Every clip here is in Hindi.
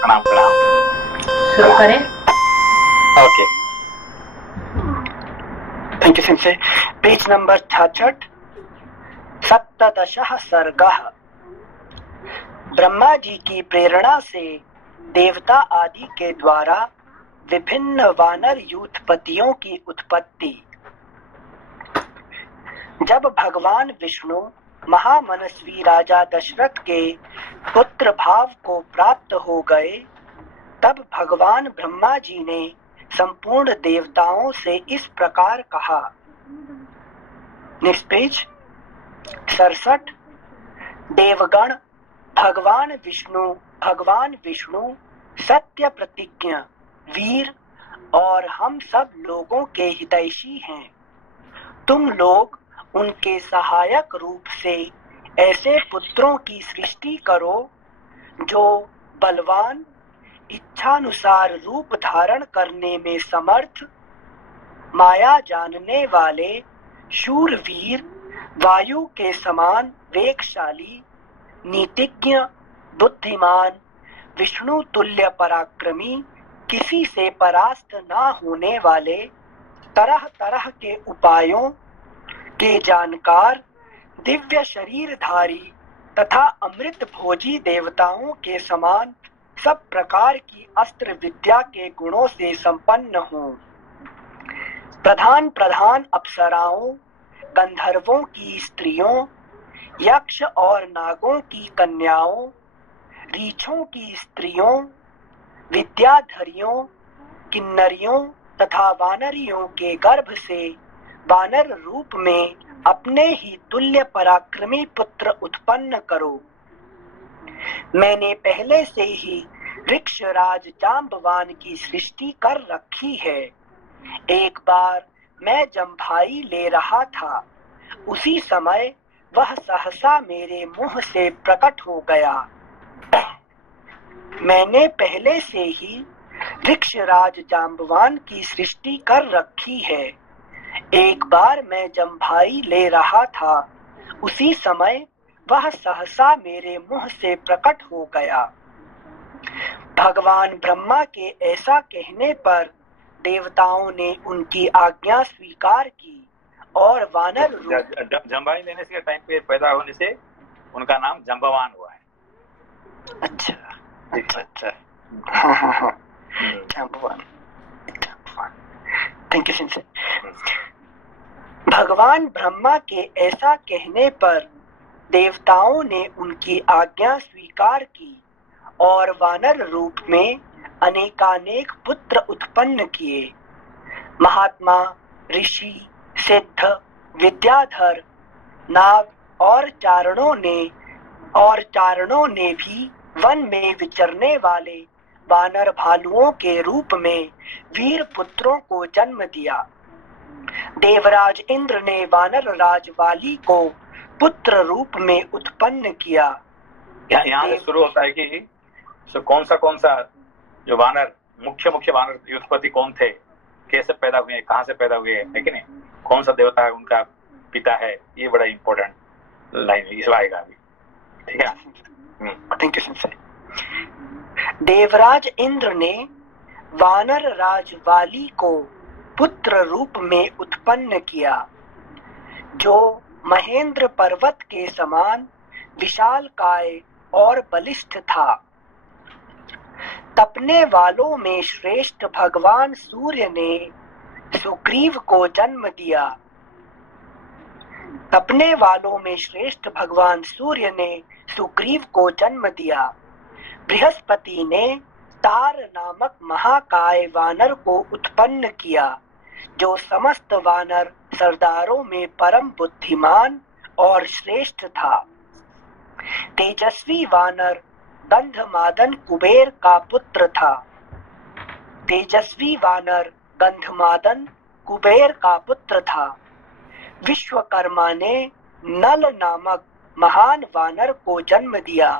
प्रणाम प्रणाम। शुरू करें। Okay, thank you sensei. Page number 66, सप्तदशः सर्गः। ब्रह्मा जी की प्रेरणा से देवता आदि के द्वारा विभिन्न वानर यूथपतियों की उत्पत्ति। जब भगवान विष्णु महामनस्वी राजा दशरथ के पुत्र भाव को प्राप्त हो गए, तब भगवान ब्रह्मा जी ने संपूर्ण देवताओं से इस प्रकार कहा। Next page 67। देवगण भगवान विष्णु सत्य प्रतिज्ञ वीर और हम सब लोगों के हितैषी हैं। तुम लोग उनके सहायक रूप से ऐसे पुत्रों की सृष्टि करो जो बलवान, इच्छानुसार रूप धारण करने में समर्थ, माया जानने वाले, शूरवीर, वायु के समान वेगशाली, नीतिज्ञ, बुद्धिमान, विष्णु तुल्य पराक्रमी, किसी से परास्त ना होने वाले, तरह तरह के उपायों के जानकार, दिव्य शरीरधारी तथा अमृत भोजी देवताओं के समान सब प्रकार की अस्त्र विद्या के गुणों से संपन्न हों। प्रधान प्रधान अप्सराओं, गंधर्वों की स्त्रियों, यक्ष और नागों की कन्याओं, रीछों की स्त्रियों, विद्याधरियों, किन्नरियों तथा वानरियों के गर्भ से वानर रूप में अपने ही तुल्य पराक्रमी पुत्र उत्पन्न करो। मैंने पहले से ही वृक्षराज जांबवान की सृष्टि कर रखी है। एक बार मैं जम्भाई ले रहा था, उसी समय वह सहसा मेरे मुंह से प्रकट हो गया। मैंने पहले से ही वृक्षराज जांबवान की सृष्टि कर रखी है। एक बार मैं जम्भाई ले रहा था, उसी समय वह सहसा मेरे मुंह से प्रकट हो गया। भगवान ब्रह्मा के ऐसा कहने पर देवताओं ने उनकी आज्ञा स्वीकार की और वानर रूप जम्भाई लेने से टाइम पे पैदा होने से उनका नाम जम्बवान हुआ है। अच्छा अच्छा अच्छा, हाँ, जांबवान। Thank you सिंसे। भगवान ब्रह्मा के ऐसा कहने पर देवताओं ने उनकी आज्ञा स्वीकार की और वानर रूप में अनेकानेक पुत्र उत्पन्न किए। महात्मा, ऋषि, सिद्ध, विद्याधर, नाग और चारणों ने भी वन में विचरने वाले वानर भालुओं के रूप में वीर पुत्रों को जन्म दिया। देवराज इंद्र ने वानर राज वाली को पुत्र रूप में उत्पन्न किया। यहाँ से शुरू होता है कि कौन सा जो वानर मुख्य वानर उत्पत्ति कौन थे, कैसे पैदा हुए, कहाँ से पैदा हुए, है कि नहीं, कौन सा देवता है उनका पिता है, ये बड़ा इंपॉर्टेंट लाइन इस आएगा अभी। ठीक है, thank you sir. Devraj Indra ने वानर राज वाली को पुत्र रूप में उत्पन्न किया, जो महेंद्र पर्वत के समान विशालकाय और बलिष्ठ था। तपने वालों में श्रेष्ठ भगवान सूर्य ने सुग्रीव को जन्म दिया। तपने वालों में श्रेष्ठ भगवान सूर्य ने सुग्रीव को जन्म दिया। बृहस्पति ने तार नामक महाकाय वानर को उत्पन्न किया, जो समस्त वानर सरदारों में परम बुद्धिमान और श्रेष्ठ था। तेजस्वी वानर गंधमादन कुबेर का पुत्र था। तेजस्वी वानर गंधमादन कुबेर का पुत्र था। विश्वकर्मा ने नल नामक महान वानर को जन्म दिया।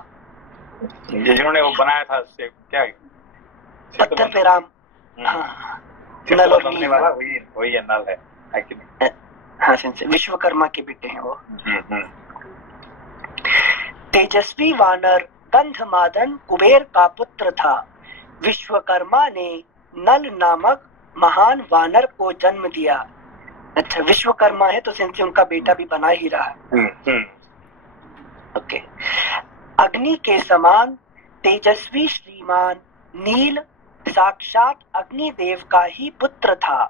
जिन्होंने वो बनाया था उससे क्या पत्थर पे राम, नल बनने वाला वही है, नल है एक्चुअली। हाँ सिंसे विश्वकर्मा के बेटे हैं वो। तेजस्वी वानर गंधमादन कुबेर का पुत्र था। विश्वकर्मा ने नल नामक महान वानर को जन्म दिया। अच्छा, विश्वकर्मा है तो सिंस उनका बेटा भी बना ही रहा है। ओके। अग्नि के समान तेजस्वी श्रीमान नील साक्षात अग्निदेव का ही पुत्र था।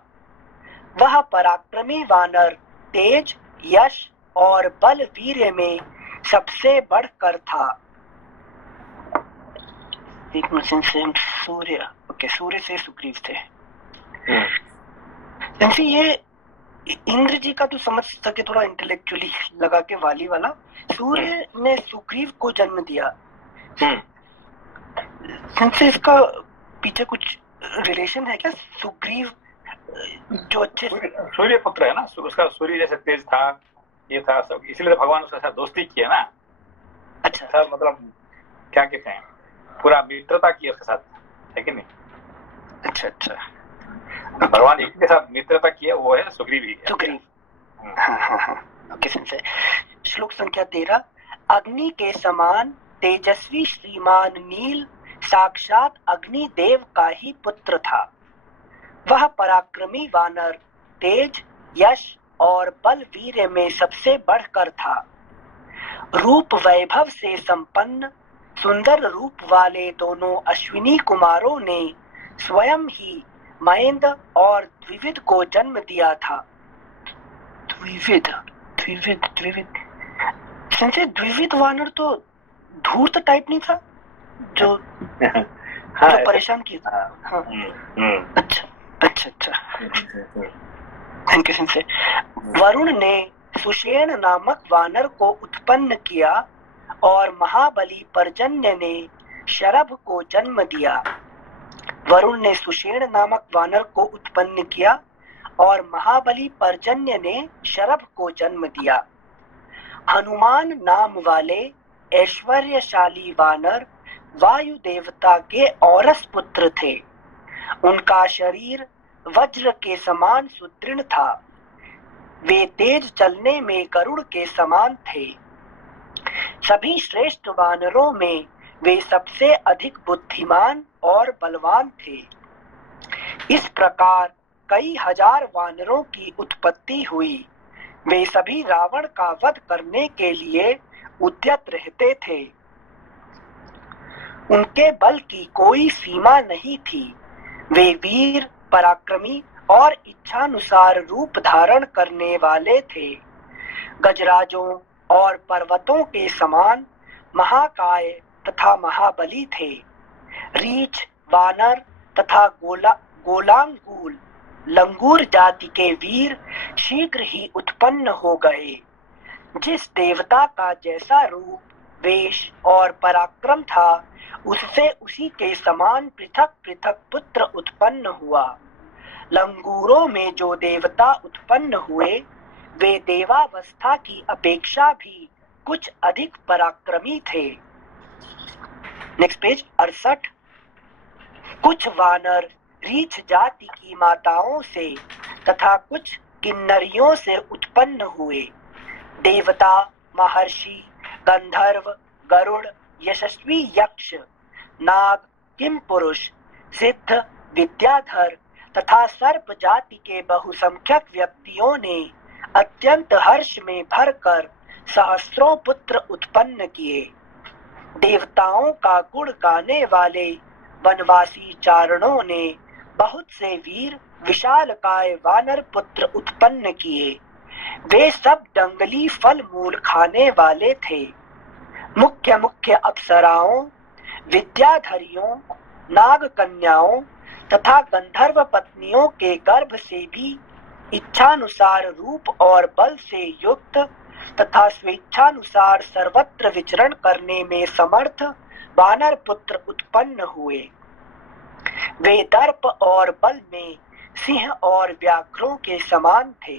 वह पराक्रमी वानर तेज, यश और बल वीर्य में सबसे बढ़कर था। एक मिनट से हम सूर्य, ओके, सूर्य से सुग्रीव थे। जैसे ये इंद्र जी का तो समझ सके थोड़ा इंटेलेक्चुअली लगा के वाली वाला, सूर्य ने सुग्रीव को जन्म दिया। से इसका पीछे कुछ रिलेशन है क्या? सुग्रीव जो अच्छे सूर्य पुत्र है ना, उसका सूर्य जैसे तेज था, ये था सब, इसलिए तो भगवान उसके साथ दोस्ती की है ना। अच्छा, सब मतलब क्या कहते हैं, पूरा मित्रता की उसके साथ, है कि नहीं? अच्छा अच्छा, भगवान एक के साथ मित्रता की है, वो है सुग्रीव ही। सुग्रीव, हाँ। ओके संजय। श्लोक संख्या 13। अग्नि के समान तेजस्वी श्रीमान नील साक्षात अग्निदेव का ही पुत्र था। वह पराक्रमी वानर तेज, यश और बल वीर्य में सबसे बढ़कर था। रूप वैभव से संपन्न सुंदर रूप वाले दोनों अश्विनी कुमारों ने स्वयं ही महेंद और द्विविद को जन्म दिया था। द्विविद संजय, द्विविद वानर तो धूर्त टाइप नहीं था जो हाँ, जो परेशान किया था? हाँ। अच्छा। Thank you Sanjay. वरुण ने सुषेण नामक वानर को उत्पन्न किया और महाबली पर्जन्य ने शरभ को जन्म दिया। वरुण ने सुषेण नामक वानर को उत्पन्न किया और महाबली पर्जन्य ने शरभ को जन्म दिया। हनुमान नाम वाले ऐश्वर्यशाली वानर वायु देवता के औरस पुत्र थे। उनका शरीर वज्र के समान सुदृढ़ था। वे तेज चलने में गरुड़ के समान थे। सभी श्रेष्ठ वानरों में वे सबसे अधिक बुद्धिमान और बलवान थे। इस प्रकार कई हजार वानरों की उत्पत्ति हुई। वे सभी रावण का वध करने के लिए उद्यत रहते थे। उनके बल की कोई सीमा नहीं थी। वे वीर, पराक्रमी और इच्छानुसार रूप धारण करने वाले थे। गजराजों और पर्वतों के समान महाकाय तथा महाबली थे। रीछ, वानर तथा गोलांगूल लंगूर जाति के वीर शीघ्र ही उत्पन्न हो गए। जिस देवता का जैसा रूप, वेश और पराक्रम था, उससे उसी के समान पृथक पृथक पुत्र उत्पन्न हुआ। लंगूरों में जो देवता उत्पन्न हुए, वे देवावस्था की अपेक्षा भी कुछ अधिक पराक्रमी थे। Next page 68। कुछ वानर रीछ जाति की माताओं से तथा कुछ किन्नरियों से उत्पन्न हुए। देवता, महर्षि, गंधर्व, गरुड़, यशस्वी यक्ष, नाग, किमपुरुष, सिद्ध, विद्याधर तथा सर्प जाति के बहुसंख्यक व्यक्तियों ने अत्यंत हर्ष में भरकर सहस्रों पुत्र उत्पन्न किए। देवताओं का गुण गाने वाले वनवासी चारणों ने बहुत से वीर विशालकाय वानर पुत्र उत्पन्न किए। वे सब जंगली फल मूल खाने वाले थे। मुख्य अप्सराओं, विद्याधरियों, नाग कन्याओं तथा गंधर्व पत्नियों के गर्भ से भी इच्छानुसार रूप और बल से युक्त तथा स्वेच्छानुसार सर्वत्र विचरण करने में समर्थ वानर पुत्र उत्पन्न हुए। वे दर्प और बल में सिंह और व्याघ्रों के समान थे।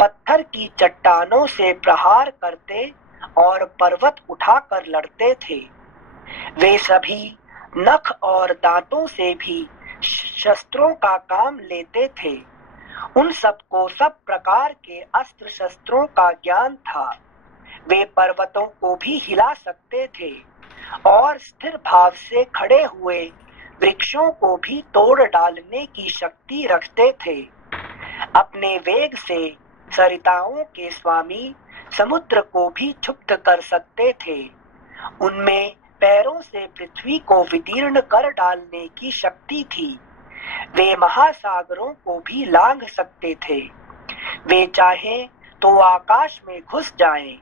पत्थर की चट्टानों से प्रहार करते और पर्वत उठाकर लड़ते थे। वे सभी नख और दांतों से भी शस्त्रों का काम लेते थे। उन सबको सब प्रकार के अस्त्र शस्त्रों का ज्ञान था। वे पर्वतों को भी हिला सकते थे। और स्थिर भाव से खड़े हुए वृक्षों को भी तोड़ डालने की शक्ति रखते थे। अपने वेग से सरिताओं के स्वामी समुद्र को भी क्षुब्ध कर सकते थे। उनमें पैरों से पृथ्वी को विदीर्ण कर डालने की शक्ति थी। वे महासागरों को भी लांघ सकते थे। वे चाहें तो आकाश में घुस जाएं,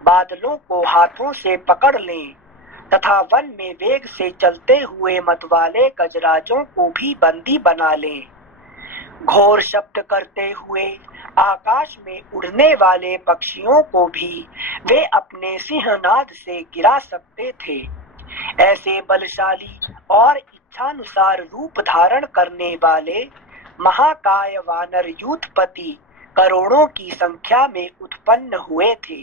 बादलों को हाथों से पकड़ लें तथा वन में वेग से चलते हुए मतवाले गजराजों को भी बंदी बना लें। घोर शब्द करते हुए आकाश में उड़ने वाले पक्षियों को भी वे अपने सिंहनाद से गिरा सकते थे। ऐसे बलशाली और इच्छानुसार रूप धारण करने वाले महाकाय वानर यूथपति करोड़ों की संख्या में उत्पन्न हुए थे।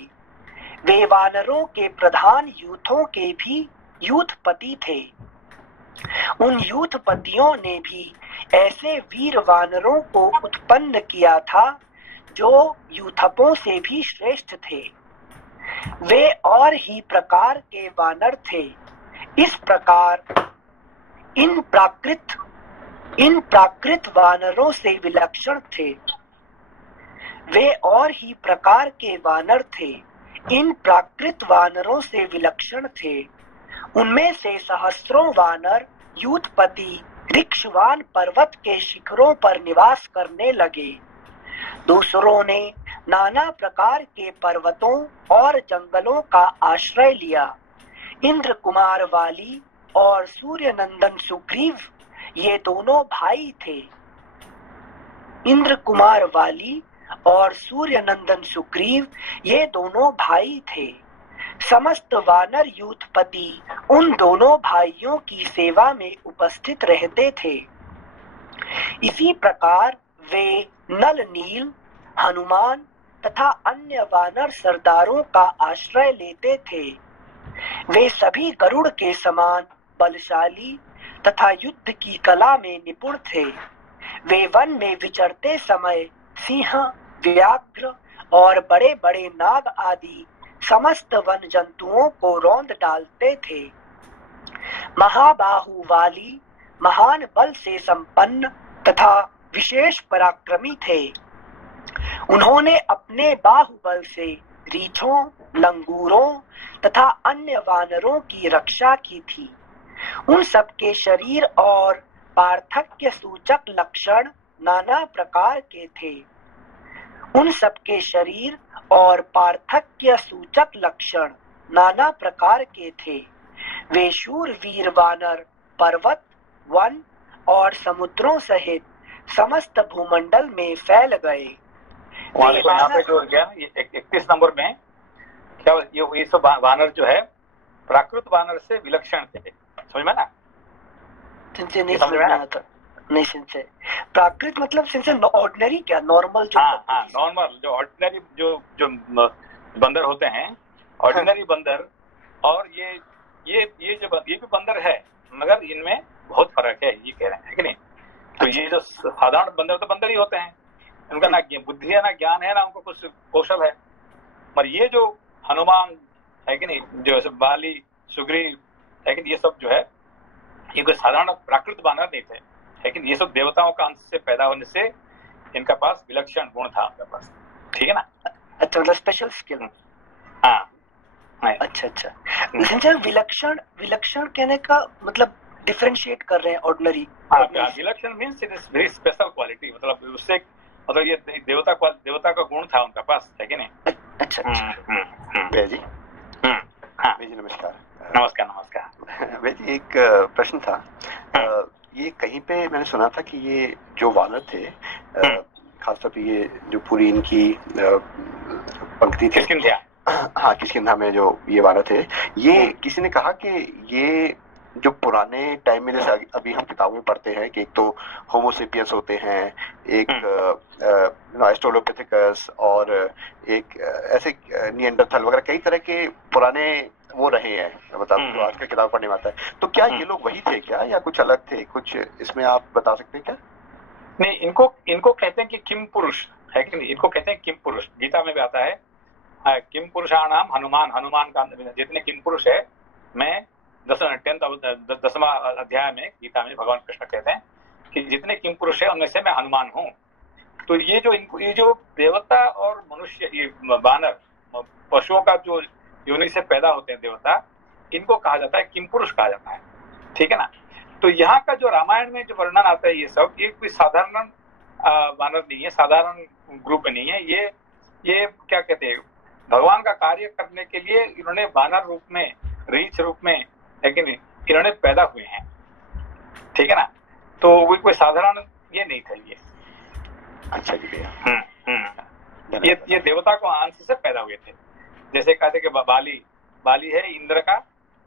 वे वानरों के प्रधान यूथों के भी यूथपति थे। उन यूथपतियों ने भी ऐसे वीर वानरों को उत्पन्न किया था जो यूथपों से भी श्रेष्ठ थे। वे और ही प्रकार के वानर थे। इस प्रकार इन प्राकृत वानरों से विलक्षण थे। वे और ही प्रकार के वानर थे। इन प्राकृत वानरों से विलक्षण थे। उनमें से सहस्त्रों वानर यूथपति ऋक्षवान पर्वत के शिखरों पर निवास करने लगे। दूसरों ने नाना प्रकार के पर्वतों और जंगलों का आश्रय लिया। इंद्र कुमार वाली और सूर्य नंदन सुग्रीव ये दोनों भाई थे। इंद्र कुमार वाली और सूर्य नंदन सुग्रीव ये दोनों भाई थे। समस्त वानर यूथपति उन दोनों भाइयों की सेवा में उपस्थित रहते थे। इसी प्रकार वे नल नील, हनुमान तथा अन्य वानर सरदारों का आश्रय लेते थे। वे सभी गरुड़ के समान बलशाली तथा युद्ध की कला में निपुण थे। वे वन में विचरते समय सिंह, व्याघ्र और बड़े बड़े नाग आदि समस्त वन जंतुओं को रौंद डालते थे। महाबाहु वाली महान बल से संपन्न तथा विशेष पराक्रमी थे। उन्होंने अपने बाहुबल से रीछों, लंगूरों तथा अन्य वानरों की रक्षा की थी। उन सबके शरीर और पार्थक्य सूचक लक्षण नाना प्रकार के थे। उन सबके शरीर और पार्थक्य सूचक लक्षण नाना प्रकार के थे। वे शूरवीर वानर पर्वत, वन और समुद्रों सहित समस्त भूमंडल में फैल गए। यहाँ पे जो गया 31 नंबर में क्या ये सब वानर जो है प्राकृत वानर से विलक्षण थे। समझ में ना? नहीं समझ में आता। नहीं सिंसे प्राकृत मतलब सिंसे ऑर्डिनरी क्या नॉर्मल जो नॉर्मल जो ऑर्डिनरी जो बंदर होते हैं, ऑर्डिनरी बंदर और ये भी बंदर है मगर इनमें बहुत फर्क है, ये कह रहे हैं कि नहीं? तो ये जो साधारण बंदर तो बंदर ही होते हैं, उनका ना बुद्धि है ना ज्ञान है ना उनको कुछ कौशल है। पर ये जो हनुमान है कि नहीं, जो बाली, सुग्रीव है कि ये सब जो है ये कोई साधारण प्राकृत वानर नहीं थे, लेकिन ये सब देवताओं का अंश से पैदा होने से इनका पास विलक्षण गुण था उनके पास। ठीक है ना? अच्छा, मतलब स्पेशल स्किल। हाँ, अच्छा। विलक्षण कहने का मतलब डिफरेंशिएट कर रहे हैं ऑर्डिनरी। विलक्षण means it is very special quality, मतलब उससे मतलब ये देवता का गुण था उनका पास, है कि नहीं? अच्छा। भैया जी, हाँ भैया जी नमस्कार। नमस्कार। भैया जी एक प्रश्न था। ये कहीं पे मैंने सुना था कि ये जो वानर थे, खासतौर पे ये जो पूरी इनकी पंक्ति थी, हाँ किष्किंधा में जो ये वानर थे, ये किसी ने कहा कि ये जो पुराने टाइम में जैसे अभी हम किताबों में पढ़ते हैं कि एक तो होमोसेपियंस होते हैं, एक ऑस्ट्रेलोपिथेकस और एक ऐसे निएंडरथल वगैरह कई तरह के पुराने वो रहे हैं, मतलब जो आजकल किताब पढ़ने में आता है। तो क्या ये लोग वही थे क्या या कुछ अलग थे? कुछ इसमें आप बता सकते हैं क्या? नहीं, इनको कहते हैं कि किम पुरुष, है कि नहीं? इनको कहते हैं किम पुरुष। गीता में भी आता है किम पुरुषाणाम हनुमान का जितने किम पुरुष है मैं 10वां अध्याय में गीता में भगवान कृष्ण कहते हैं कि जितने किम पुरुष है उनमें से मैं हनुमान हूँ। तो ये जो देवता और मनुष्य, ये वानर पशुओं का जो योनि से पैदा होते हैं देवता, इनको कहा जाता है किम पुरुष कहा जाता है, ठीक है ना। तो यहाँ का जो रामायण में जो वर्णन आता है, ये सब ये कोई साधारण वानर नहीं है, साधारण ग्रुप नहीं है। ये क्या कहते हैं, भगवान का कार्य करने के लिए इन्होंने वानर रूप में, रीछ रूप में, लेकिन इन्होंने पैदा हुए हैं, ठीक है ना। तो वो कोई साधारण ये नहीं था ये। अच्छा जी भैया। ये देवता को अंश से पैदा हुए थे। जैसे कहते कि बाली है इंद्र का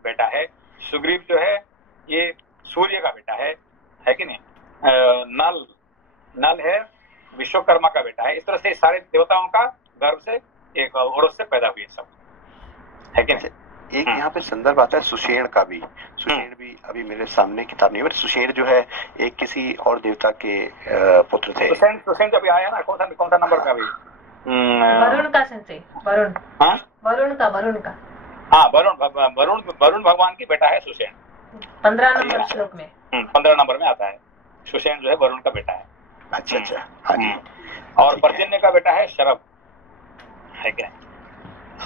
बेटा है, सुग्रीव जो है ये सूर्य का बेटा है कि नहीं, नल है विश्वकर्मा का बेटा है। इस तरह से सारे देवताओं का गर्भ से एक औरत से पैदा हुए सब, है कि नहीं। एक यहाँ पे संदर्भ आता है सुषेण का भी। सुषेण भी अभी मेरे सामने किताब नहीं है, सुषेण जो है एक किसी और देवता के पुत्र थे। सुषेण जब आया ना, कौन सा नंबर का भी, वरुण का संचय, वरुण का हाँ, वरुण भगवान की बेटा है सुषेण। 15 नंबर श्लोक में 15 नंबर में आता है सुषेण जो है वरुण का बेटा है। अच्छा हाँ जी। और पर्जन्य का बेटा है शरभ, है क्या।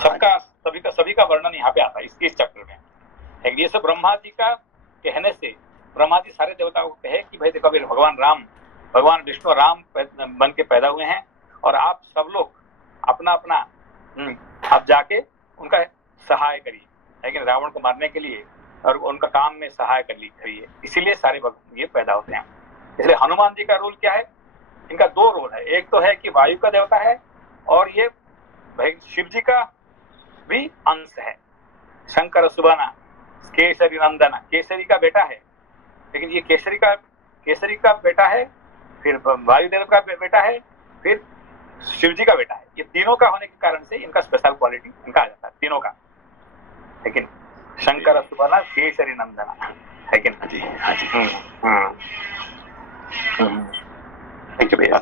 सबका सभी का वर्णन यहाँ पे आता है इस चैप्टर में। ये सब ब्रह्मा जी का कहने से, ब्रह्मा जी सारे देवताओं को कहे कि भाई देखो भगवान विष्णु राम बन के पैदा हुए हैं और आप सब लोग अपना आप जाके उनका सहाय करिए, लेकिन रावण को मारने के लिए और उनका काम में सहाय करिए। इसीलिए सारे ये पैदा होते हैं। इसलिए हनुमान जी का रोल क्या है, इनका 2 रोल है। एक तो है कि वायु का देवता है और ये शिव जी का भी अंश है। शंकर सुबाना केसरी नंदना, केसरी का बेटा है, लेकिन ये केसरी का बेटा है, फिर वायुदेव का बेटा है, फिर शिव जी का बेटा है। ये तीनों का होने के कारण से इनका स्पेशल क्वालिटी इनका आ जाता है तीनों का। लेकिन शंकर सुबाना केसरी नंदना, है कि नहीं। हाँ जी। थैंक यू भैया।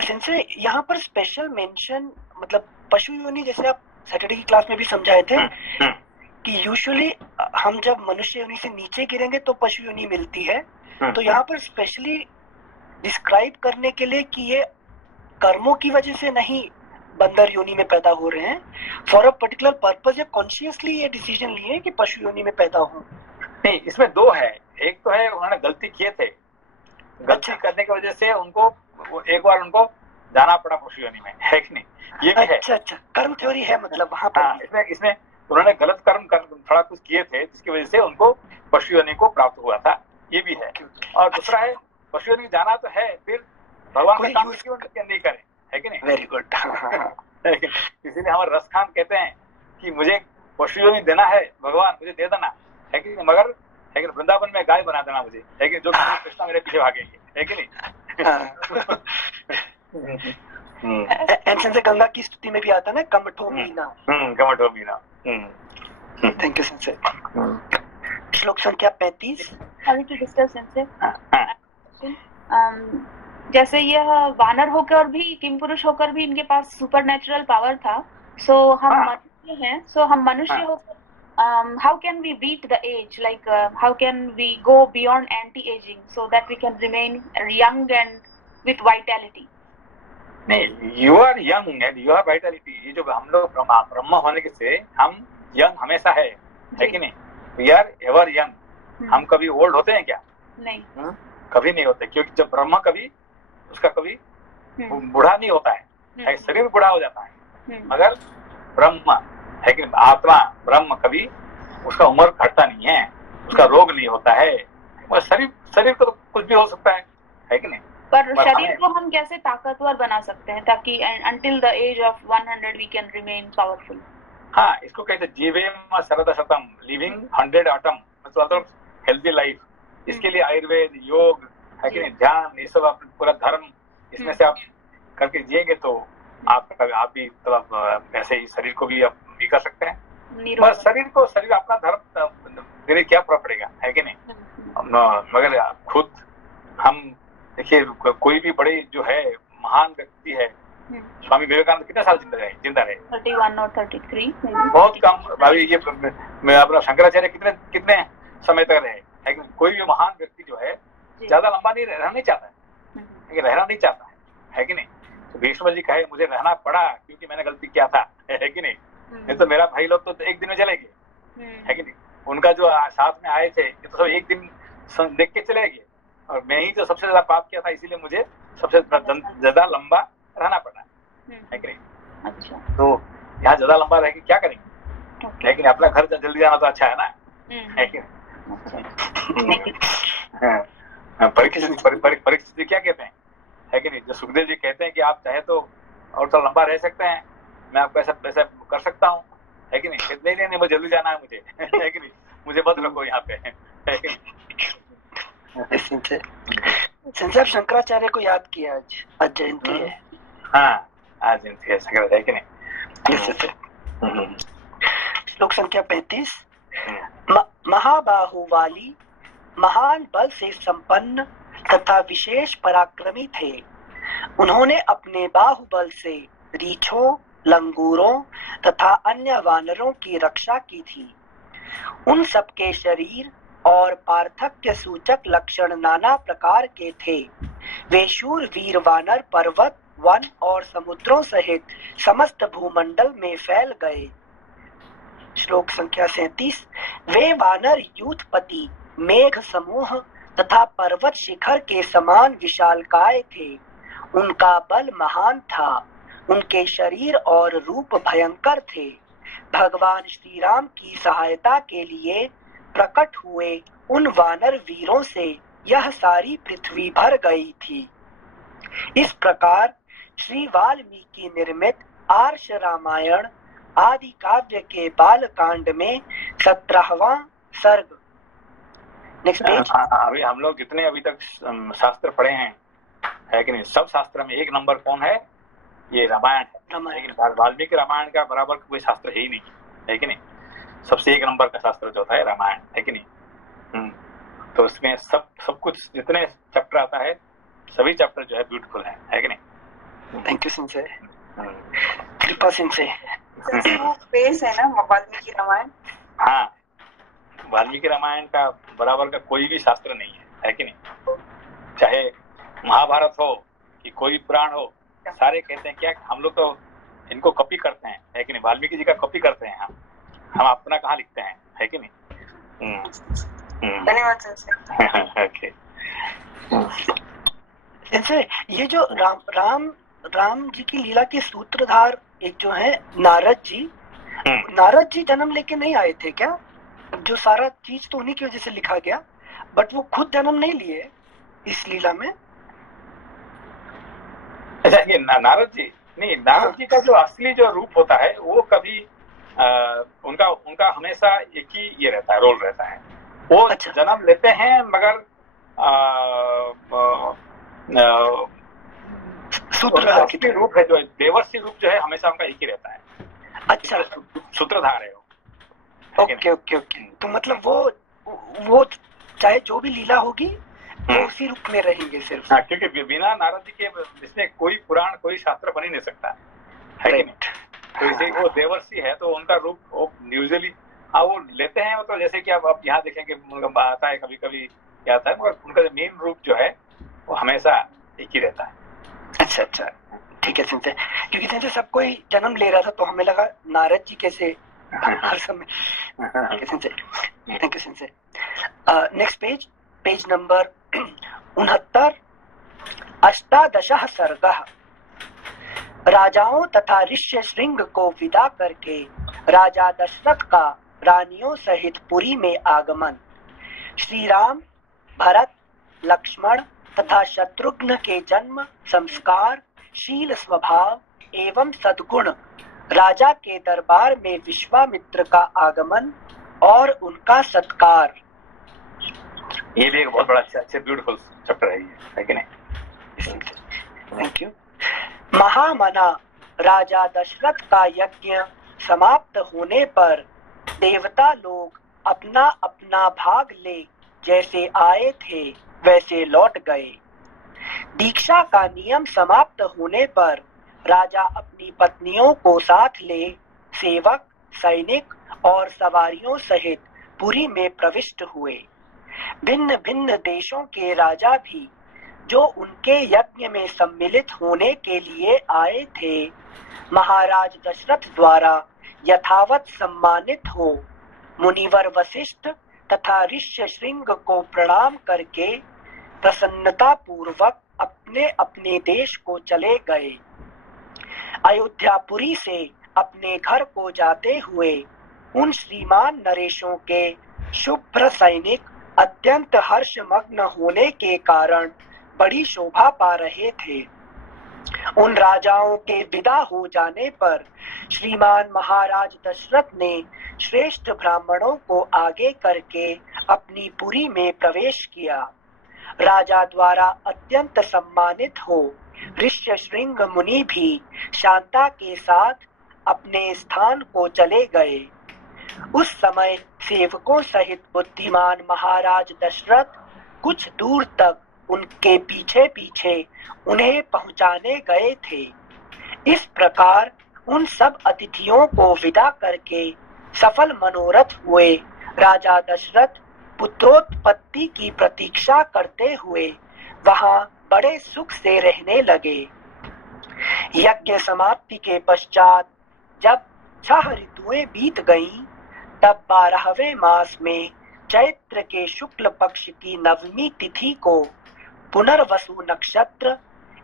सेंसे यहाँ पर स्पेशल मेंशन, मतलब पशु योनि, जैसे आप सैटरडे की क्लास में भी समझाए थे कि यूजुअली हम जब मनुष्य योनि से नीचे गिरेंगे तो पशु योनि मिलती है। तो यहाँ पर स्पेशली डिस्क्राइब करने के लिए कि ये कर्मों की वजह से नहीं बंदर योनि में पैदा हो रहे हैं, फॉर अ पर्टिकुलर पर्पज, या कॉन्शियसली ये डिसीजन लिए कि पशु योनि में पैदा हो। नहीं, इसमें 2 है। एक तो है उन्होंने गलती किए थे, गलती करने की वजह से उनको एक बार उनको जाना पड़ा पशु योनि में, है कि नहीं। ये भी है। अच्छा, कर्म थ्योरी है मतलब वहाँ पर। इसमें उन्होंने गलत कर्म थोड़ा कुछ किए थे जिसकी वजह से उनको पशु योनि को प्राप्त हुआ था, ये भी है। और दूसरा है पशु योनि जाना तो है, फिर भगवान का काम क्यों नहीं करें, है कि नहीं। Very good. इसीलिए हमारे रसखान कहते हैं कि मुझे पशु योनि देना है भगवान, मुझे दे देना, है कि नहीं, मगर लेकिन वृंदावन में गाय बना देना मुझे, लेकिन जो कृष्णा मेरे पीछे भागेंगे, है कि नहीं। से गंगा की स्तुति में भी आता ना, कमठो मीना। कमठो मीना। Thank you sensei. श्लोक संख्या 35। जैसे यह वानर होकर भी, किम पुरुष होकर भी इनके पास सुपर नेचुरल पावर था। सो हम मनुष्य हैं, सो हम मनुष्य होकर how can we beat the age, like how can we go beyond anti-aging so that we can remain young and with vitality? नहीं, you are young and you are vitality। ये जो हम लोग ब्रह्म होने के से हम यंग हमेशा है कि नहीं। we are ever young। हम कभी ओल्ड होते हैं क्या? नहीं, कभी नहीं होते, क्योंकि जब ब्रह्म कभी उसका कभी बूढ़ा नहीं होता है, शरीर बूढ़ा हो जाता है, मगर ब्रह्म है कि आत्मा ब्रह्म कभी उसका उम्र घटता नहीं है, उसका रोग नहीं होता है। शरीर को तो कुछ भी हो सकता है कि नहीं। पर शरीर को हम कैसे ताकतवर बना सकते हैं ताकि until the age of 100 we can remain powerful? हाँ, इसको कहते हैं जीवेम शरद शतम, लिविंग 100 ऑटम, मतलब हेल्दी लाइफ। इसके लिए आयुर्वेद, योग, है कि नहीं, ध्यान, ये सब पूरा धर्म, इसमें से आप करके जिएंगे तो आप भी मतलब ऐसे ही शरीर को भी आप भी कर सकते हैं। पर शरीर अपना धर्म देने क्या फर्क पड़ेगा, है कि नहीं। मगर खुद हम देखिए, कोई भी बड़े जो है महान व्यक्ति है, स्वामी विवेकानंद कितने साल जिंदा रहे? 31 और 33 बहुत कम। भाई ये मैं अपना शंकराचार्य कितने समय तक रहे, है कि कोई भी महान व्यक्ति जो है ज्यादा लंबा नहीं रहना नहीं चाहता है, रहना नहीं चाहता है कि नहीं। तो भीष्म जी कहे मुझे रहना पड़ा क्योंकि मैंने गलती किया था, है कि नहीं तो मेरा भाई लोग तो एक दिन में चले गए, है कि नहीं। उनका जो साथ में आए थे ये तो सब एक दिन देख के चले गए, और मैं ही तो सबसे ज्यादा पाप किया था, इसीलिए मुझे सबसे ज्यादा लंबा रहना पड़ा, है कि नहीं। अच्छा, तो यहाँ ज्यादा लंबा रह के क्या करेंगे, लेकिन अपना घर जल्दी जाना तो अच्छा है ना, है कि परिस्थिति क्या कहते हैं, है कि नहीं। जो सुखदेव जी कहते हैं कि आप चाहे तो और थोड़ा लंबा रह सकते हैं, मैं आपको ऐसा कर सकता हूँ, है कि नहीं। नहीं मुझे जल्दी जाना है मुझे, है कि नहीं, मुझे मत रखो यहाँ पे, है कि नहीं। संसार शंकराचार्य को याद किया आज जयंती है। हाँ आज जयंती है शंकराचार्य, है कि नहीं। श्लोक संख्या 35। महाबाहु वाली महान बल से संपन्न तथा विशेष पराक्रमी थे। उन्होंने अपने बाहुबल से रीछों, लंगूरों तथा अन्य वानरों की रक्षा की थी। उन सबके शरीर और पार्थक्य सूचक लक्षण नाना प्रकार के थे। वे शूर वीर वानर पर्वत, वन और समुद्रों सहित समस्त भूमंडल में फैल गए। श्लोक संख्या 37। वे वानर यूथपति, मेघ समूह तथा पर्वत शिखर के समान विशालकाय थे। उनका बल महान था, उनके शरीर और रूप भयंकर थे। भगवान श्री राम की सहायता के लिए प्रकट हुए उन वानर वीरों से यह सारी पृथ्वी भर गई थी। इस प्रकार श्री वाल्मीकि निर्मित आर्ष रामायण आदि काव्य के बाल कांड में 17वां सर्ग। Next page. अभी हम लोग जितने अभी तक शास्त्र पढ़े हैं, है कि नहीं, सब शास्त्र में एक नंबर कौन है, ये रामायण है। लेकिन वाल्मीकि रामायण का बराबर कोई शास्त्र है ही नहीं, है कि नहीं। सबसे एक नंबर का शास्त्र जो है रामायण, है कि नहीं। तो इसमें सब कुछ जितने चैप्टर आता है सभी चैप्टर जो है ब्यूटीफुल है कि नहीं। थैंक यू सिंह से, कृपा सिंह से। बेस है ना वाल्मीकि रामायण। हाँ, वाल्मीकि रामायण का बराबर का कोई भी शास्त्र नहीं है कि नहीं। चाहे महाभारत हो कि कोई पुराण हो, सारे कहते हैं क्या, हम लोग तो इनको कॉपी करते हैं, है कि नहीं। वाल्मीकि जी का कॉपी करते हैं हम अपना कहाँ लिखते हैं, है कि नहीं। धन्यवाद सर। जैसे ये जो राम जी की लीला के सूत्रधार एक जो है नारद जी जन्म लेके नहीं आए थे क्या? जो सारा चीज तो उन्हीं की वजह से लिखा गया, बट वो खुद जन्म नहीं लिए इस लीला में। अच्छा, ये नारद जी नहीं, नारद जी का जो असली जो रूप होता है वो कभी उनका हमेशा एक ही ये रहता है, रोल रहता है। वो अच्छा जन्म लेते हैं, मगर सूत्रधार रूप है, जो देवर्षि रूप जो है हमेशा उनका एक ही रहता है। अच्छा, सूत्रधार है वो। ओके। तो मतलब वो चाहे जो भी लीला होगी वो उसी रूप में रहेंगे सिर्फ। हाँ, क्योंकि बिना नारद जी के इसमें कोई पुराण कोई शास्त्र बन ही नहीं सकता, है कि नहीं। तो इसे वो देवर्षि है तो उनका रूप वो यूजुअली वो लेते हैं। मतलब जैसे कि आप यहाँ देखेंगे उनका आता है, कभी कभी क्या आता है, मगर उनका जो मेन रूप जो है वो हमेशा एक ही रहता है। अच्छा, ठीक है सिंसे, क्योंकि सिंसे सब कोई जन्म ले रहा था तो हमें लगा नारद जी कैसे हर समय। Thank you sensei. Next page number 69। 18 सर्गः। राजाओं तथा ऋष्य श्रृंग को विदा करके राजा दशरथ का रानियों सहित पुरी में आगमन। श्री राम, भरत, लक्ष्मण तथा शत्रुघ्न के जन्म, संस्कार, शील स्वभाव एवं सद्गुण, राजा के दरबार में विश्वामित्र का आगमन और उनका सत्कार। ये भी एक बहुत बड़ा अच्छा ब्यूटीफुल चैप्टर है कि नहीं। Thank you. महामना राजा दशरथ का यज्ञ समाप्त होने पर देवता लोग अपना अपना भाग ले जैसे आए थे वैसे लौट गए। दीक्षा का नियम समाप्त होने पर राजा अपनी पत्नियों को साथ ले सेवक, सैनिक और सवारियों सहित पुरी में प्रविष्ट हुए। भिन्न भिन्न देशों के राजा भी जो उनके यज्ञ में सम्मिलित होने के लिए आए थे, महाराज दशरथ द्वारा यथावत सम्मानित हो मुनिवर वशिष्ठ तथा ऋष्यशृंग को प्रणाम करके प्रसन्नता पूर्वक अपने अपने देश को चले गए। अयोध्यापुरी से अपने घर को जाते हुए उन श्रीमान नरेशों के शुभ्र सैनिक अत्यंत हर्षमग्न होने के कारण बड़ी शोभा पा रहे थे। उन राजाओं के विदा हो जाने पर श्रीमान महाराज दशरथ ने श्रेष्ठ ब्राह्मणों को आगे करके अपनी पुरी में प्रवेश किया। राजा द्वारा अत्यंत सम्मानित हो ऋष्यशृंग मुनि भी शांता के साथ अपने स्थान को चले गए। उस समय सेवकों सहित बुद्धिमान महाराज दशरथ कुछ दूर तक उनके पीछे पीछे उन्हें पहुंचाने गए थे। इस प्रकार उन सब अतिथियों को विदा करके सफल मनोरथ हुए राजा दशरथ पुत्रोत्पत्ति की प्रतीक्षा करते हुए वहां बड़े सुख से रहने लगे। यज्ञ समाप्ति के पश्चात जब 6 ऋतुएं बीत गईं, तब 12वें मास में चैत्र के शुक्ल पक्ष की नवमी तिथि को पुनर्वसु नक्षत्र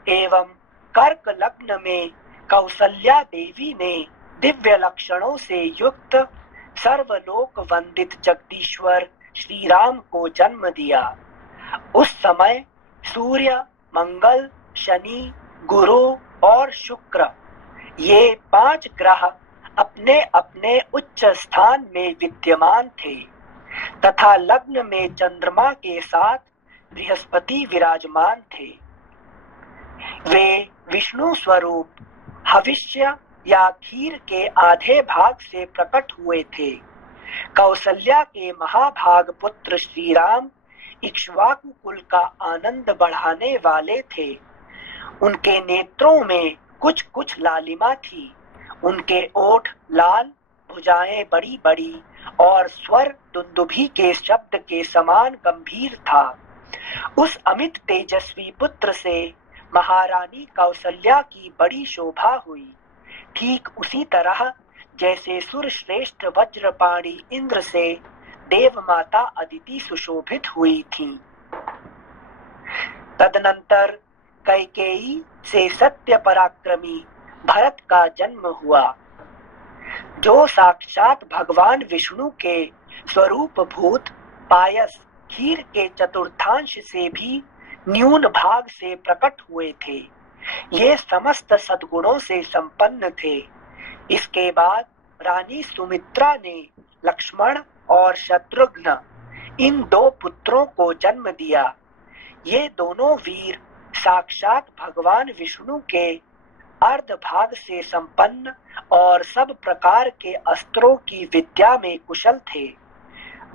एवं कर्क लग्न में कौसल्या देवी ने दिव्य लक्षणों से युक्त सर्वलोक वंदित जगदीश्वर श्री राम को जन्म दिया। उस समय सूर्य, मंगल, शनि, गुरु और शुक्र ये 5 ग्रह अपने अपने उच्च स्थान में विद्यमान थे तथा लग्न में चंद्रमा के साथ बृहस्पति विराजमान थे। वे विष्णु स्वरूप हविष्य या खीर के आधे भाग से प्रकट हुए थे। कौसल्या के महाभाग पुत्र श्री राम इक्ष्वाकु कुल का आनंद बढ़ाने वाले थे। उनके नेत्रों में कुछ कुछ लालिमा थी। उनके ओठ लाल, भुजाएं बड़ी बड़ी और स्वर दुंदुभी के शब्द के समान गंभीर था। उस अमित तेजस्वी पुत्र से महारानी कौसल्या की बड़ी शोभा हुई। ठीक उसी तरह जैसे सुरश्रेष्ठ वज्रपाणी इंद्र से देव माता अदिति सुशोभित हुई थी। तदनंतर कैकेयी से सत्य पराक्रमी भरत का जन्म हुआ, जो साक्षात भगवान विष्णु के स्वरूप भूत पायस खीर के चतुर्थांश से भी न्यून भाग से प्रकट हुए थे। ये समस्त सद्गुणों से संपन्न थे। इसके बाद रानी सुमित्रा ने लक्ष्मण और शत्रुघ्न इन 2 पुत्रों को जन्म दिया। ये दोनों वीर साक्षात भगवान विष्णु के अर्ध भाग से संपन्न और सब प्रकार के अस्त्रों की विद्या में कुशल थे।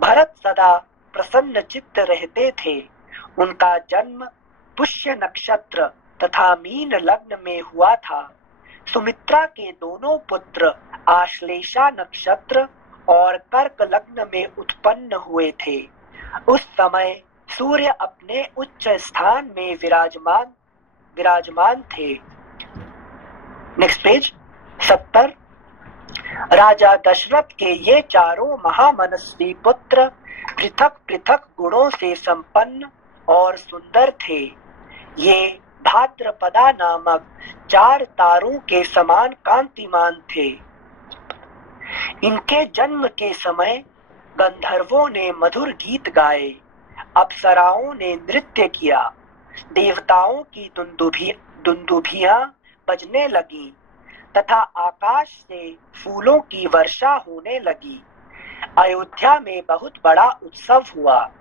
भरत सदा प्रसन्न चित्त रहते थे। उनका जन्म पुष्य नक्षत्र तथा मीन लग्न में हुआ था। सुमित्रा के दोनों पुत्र आश्लेषा नक्षत्र और कर्क लग्न में उत्पन्न हुए थे। उस समय सूर्य अपने उच्च स्थान में विराजमान थे। Next page 70। राजा दशरथ के ये चारों महामनस्वी पुत्र पृथक पृथक गुणों से संपन्न और सुंदर थे। ये भाद्रपदा नामक 4 तारों के समान कांतिमान थे। इनके जन्म के समय गंधर्वों ने मधुर गीत गाए, अप्सराओं ने नृत्य किया, देवताओं की दुंदुभियां बजने लगी तथा आकाश से फूलों की वर्षा होने लगी। अयोध्या में बहुत बड़ा उत्सव हुआ।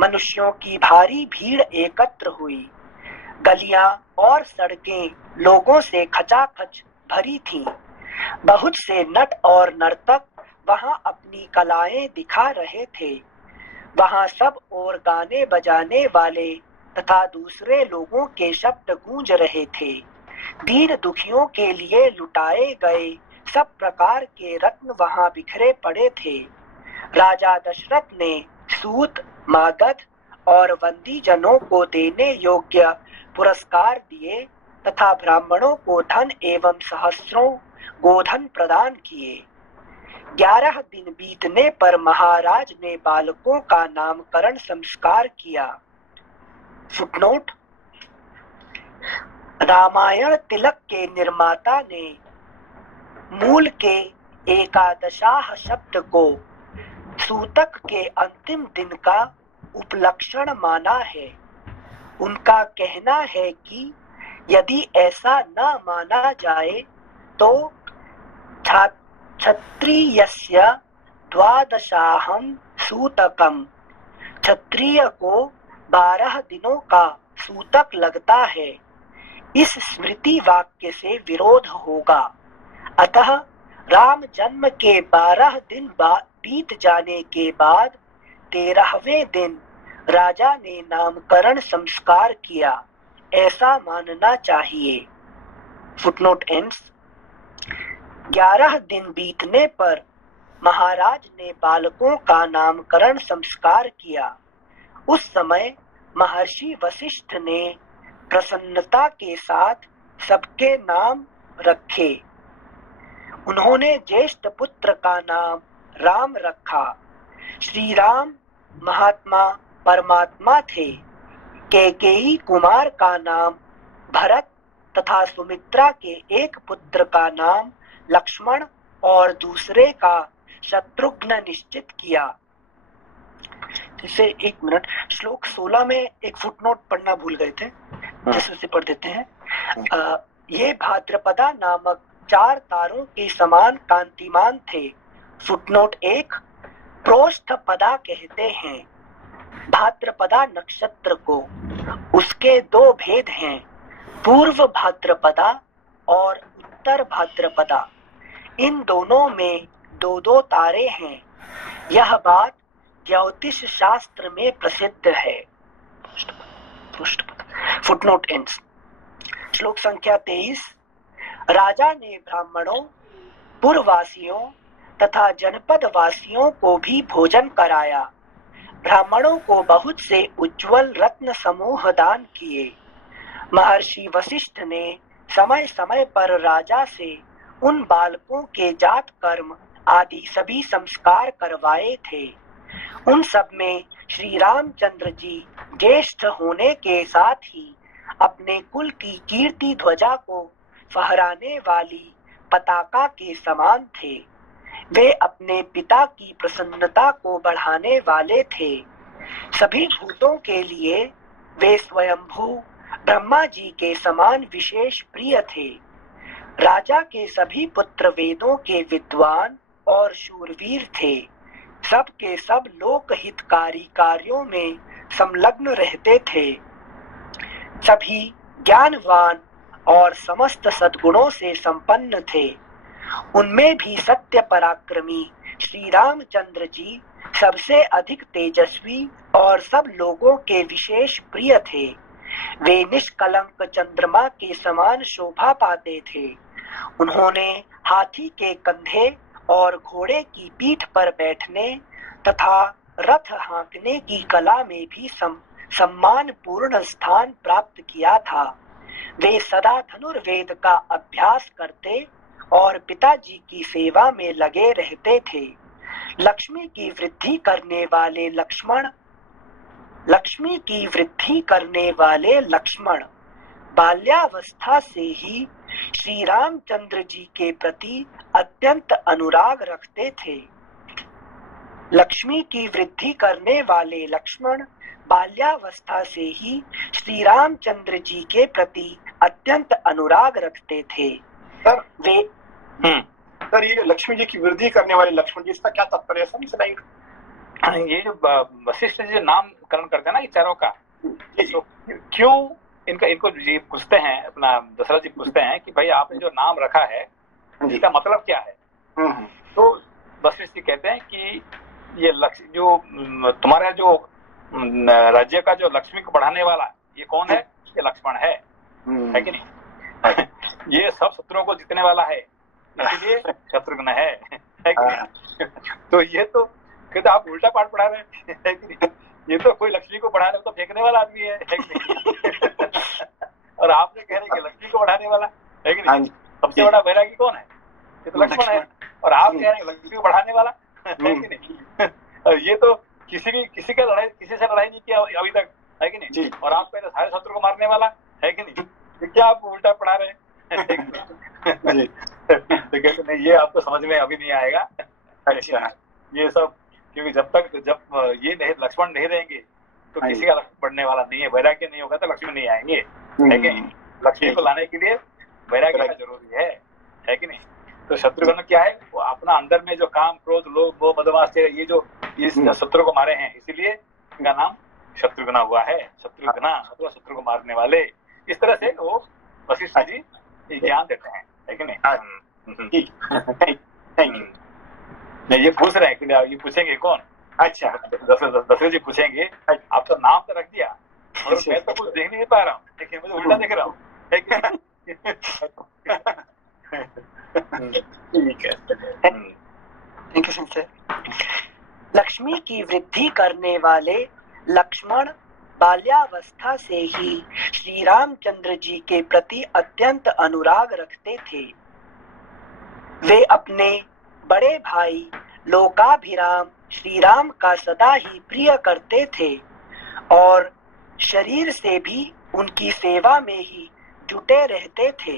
मनुष्यों की भारी भीड़ एकत्र हुई। गलियां और सड़कें लोगों से खचाखच भरी थीं। बहुत से नट और नर्तक वहां अपनी कलाएं दिखा रहे थे। वहां सब और गाने बजाने वाले तथा दूसरे लोगों के शब्द गूंज रहे थे। दीन दुखियों के लिए लुटाए गए सब प्रकार के रत्न वहां बिखरे पड़े थे। राजा दशरथ ने सूत, मागध और बंदी जनों को देने योग्य पुरस्कार दिए तथा ब्राह्मणों को धन एवं सहस्रों गोधन प्रदान किए। 11 दिन बीतने पर महाराज ने बालकों का नामकरण संस्कार किया। फुटनोट: रामायण तिलक के निर्माता ने मूल के एकादशाह शब्द को सूतक के अंतिम दिन का उपलक्षण माना है। उनका कहना है कि यदि ऐसा न माना जाए तो क्षत्रियस्य द्वादशाहं सूतकम, क्षत्रिय को 12 दिनों का सूतक लगता है। इस स्मृति वाक्य से विरोध होगा। अतः राम जन्म के 12 दिन बीत जाने के बाद 13वें दिन राजा ने नामकरण संस्कार किया, ऐसा मानना चाहिए। Footnote ends. 11 दिन बीतने पर महाराज ने बालकों का नामकरण संस्कार किया। उस समय महर्षि वशिष्ठ ने प्रसन्नता के साथ सबके नाम रखे। उन्होंने ज्येष्ठ पुत्र का नाम राम रखा। श्री राम महात्मा परमात्मा थे। कैकेयी कुमार का नाम भरत तथा सुमित्रा के एक पुत्र का नाम लक्ष्मण और दूसरे का शत्रुघ्न निश्चित किया। जैसे एक मिनट, श्लोक 16 में एक फुटनोट पढ़ना भूल गए थे, जैसे पढ़ देते हैं। ये भाद्रपदा नामक 4 तारों के समान कांतिमान थे। फुटनोट 1 प्रोष्ठपदा कहते हैं भाद्रपदा नक्षत्र को। उसके 2 भेद हैं, पूर्व भाद्रपदा और उत्तर भाद्रपदा। इन दोनों में 2-2 तारे हैं। यह बात ज्योतिष शास्त्र में प्रसिद्ध है। Footnote ends. श्लोक संख्या 23। राजा ने ब्राह्मणों, पुरवासियों तथा जनपद वासियों को भी भोजन कराया। ब्राह्मणों को बहुत से उज्जवल रत्न समूह दान किए। महर्षि वशिष्ठ ने समय समय पर राजा से उन बालकों के जात कर्म आदि सभी संस्कार करवाए थे। उन सब में श्री रामचंद्र जी ज्येष्ठ होने के साथ ही अपने कुल की कीर्ति ध्वजा को फहराने वाली पताका के समान थे। वे अपने पिता की प्रसन्नता को बढ़ाने वाले थे। सभी भूतों के लिए वे स्वयंभू ब्रह्मा जी के समान विशेष प्रिय थे। राजा के सभी पुत्र वेदों के विद्वान और शूरवीर थे। सब के सब लोकहितकारी कार्यों में संलग्न रहते थे। सभी ज्ञानवान और समस्त सद्गुणों से संपन्न थे। उनमें भी सत्य पराक्रमी श्री रामचंद्र जी सबसे अधिक तेजस्वी और सब लोगों के विशेष प्रिय थे। वे निष्कलंक चंद्रमा के समान शोभा पाते थे। उन्होंने हाथी के कंधे और घोड़े की पीठ पर बैठने तथा रथ हाँकने की कला में भी सम्मान पूर्ण स्थान प्राप्त किया था। वे सदा धनुर्वेद का अभ्यास करते और पिताजी की सेवा में लगे रहते थे। लक्ष्मी की वृद्धि करने वाले लक्ष्मण बाल्यावस्था से ही श्री रामचंद्र जी के प्रति अत्यंत अनुराग रखते थे। लक्ष्मी की वृद्धि करने वाले लक्ष्मण बाल्यावस्था से ही श्री रामचंद्र जी के प्रति अत्यंत अनुराग रखते थे। सर, वे सर ये लक्ष्मी जी की वृद्धि करने वाले लक्ष्मण जी, इसका क्या तात्पर्य है? समझ ये जो वशिष्ठ जी नामकरण करते हैं ना ये चारों का, तो क्यों इनको जी पूछते हैं, अपना दशरथ जी पूछते हैं कि भाई आपने जो नाम रखा है इसका मतलब क्या है? तो वशिष्ठ जी कहते हैं कि ये लक्ष्मी जो तुम्हारा जो राज्य का जो लक्ष्मी को बढ़ाने वाला ये कौन है? ये लक्ष्मण है कि नहीं? ये सब शत्रुओं को जीतने वाला है, इसलिए शत्रुघ्न है कि नहीं? तो ये तो कहते आप उल्टा पाठ पढ़ा रहे हैं कि नहीं? ये तो कोई लक्ष्मी को बढ़ाने तो फेंकने वाला आदमी है कि नहीं? और आपने कह रहे कि लक्ष्मी को बढ़ाने वाला है कि नहीं? सबसे बड़ा वैरागी कौन है? ये तो लक्ष्मण है। और आप कह रहे हैं लक्ष्मी को बढ़ाने वाला है कि नहीं? और ये तो किसी का लड़ाई, किसी से लड़ाई नहीं किया अभी तक, है कि नहीं? और आप कह रहे सारे शत्रु को मारने वाला है कि नहीं? तो क्या आप उल्टा पढ़ा रहे हैं? तो कहते नहीं, ये आपको समझ में अभी नहीं आएगा। अच्छा, ये सब क्योंकि जब ये नहीं, लक्ष्मण नहीं रहेंगे तो किसी का लक्ष्मण बढ़ने वाला नहीं है। वैराग्य नहीं होगा तो लक्ष्मण नहीं आएंगे, है कि नहीं? लक्ष्मी को लाने के लिए वैराग्य का जरूरी है कि नहीं? तो शत्रुघ्न क्या है, वो अपना अंदर में जो काम, क्रोध, लोभ, मोह, मदमात्सर्य, ये जो इस शत्रु को मारे हैं, इसीलिए इनका नाम शत्रुघ्न हुआ है। शत्रुघ्न मतलब शत्रु को मारने वाले। इस तरह से वो वशिष्ठ जी ज्ञान देते हैं, है कि नहीं? Thank you. नहीं, ये पूछ रहे हैं कि ये पूछेंगे कौन? अच्छा, दशरथ जी पूछेंगे। आप तो नाम तो रख दिया और मैं तो कुछ देख नहीं पा रहा हूँ, लेकिन मुझे उल्टा देख रहा हूँ, है कि ठीक है। Thank you Sanjay. लक्ष्मी की वृद्धि करने वाले लक्ष्मण बाल्यावस्था से ही श्री रामचंद्र जी के प्रति अत्यंत अनुराग रखते थे। वे अपने बड़े भाई लोकाभिराम श्री राम का सदा ही प्रिय करते थे और शरीर से भी उनकी सेवा में ही जुटे रहते थे।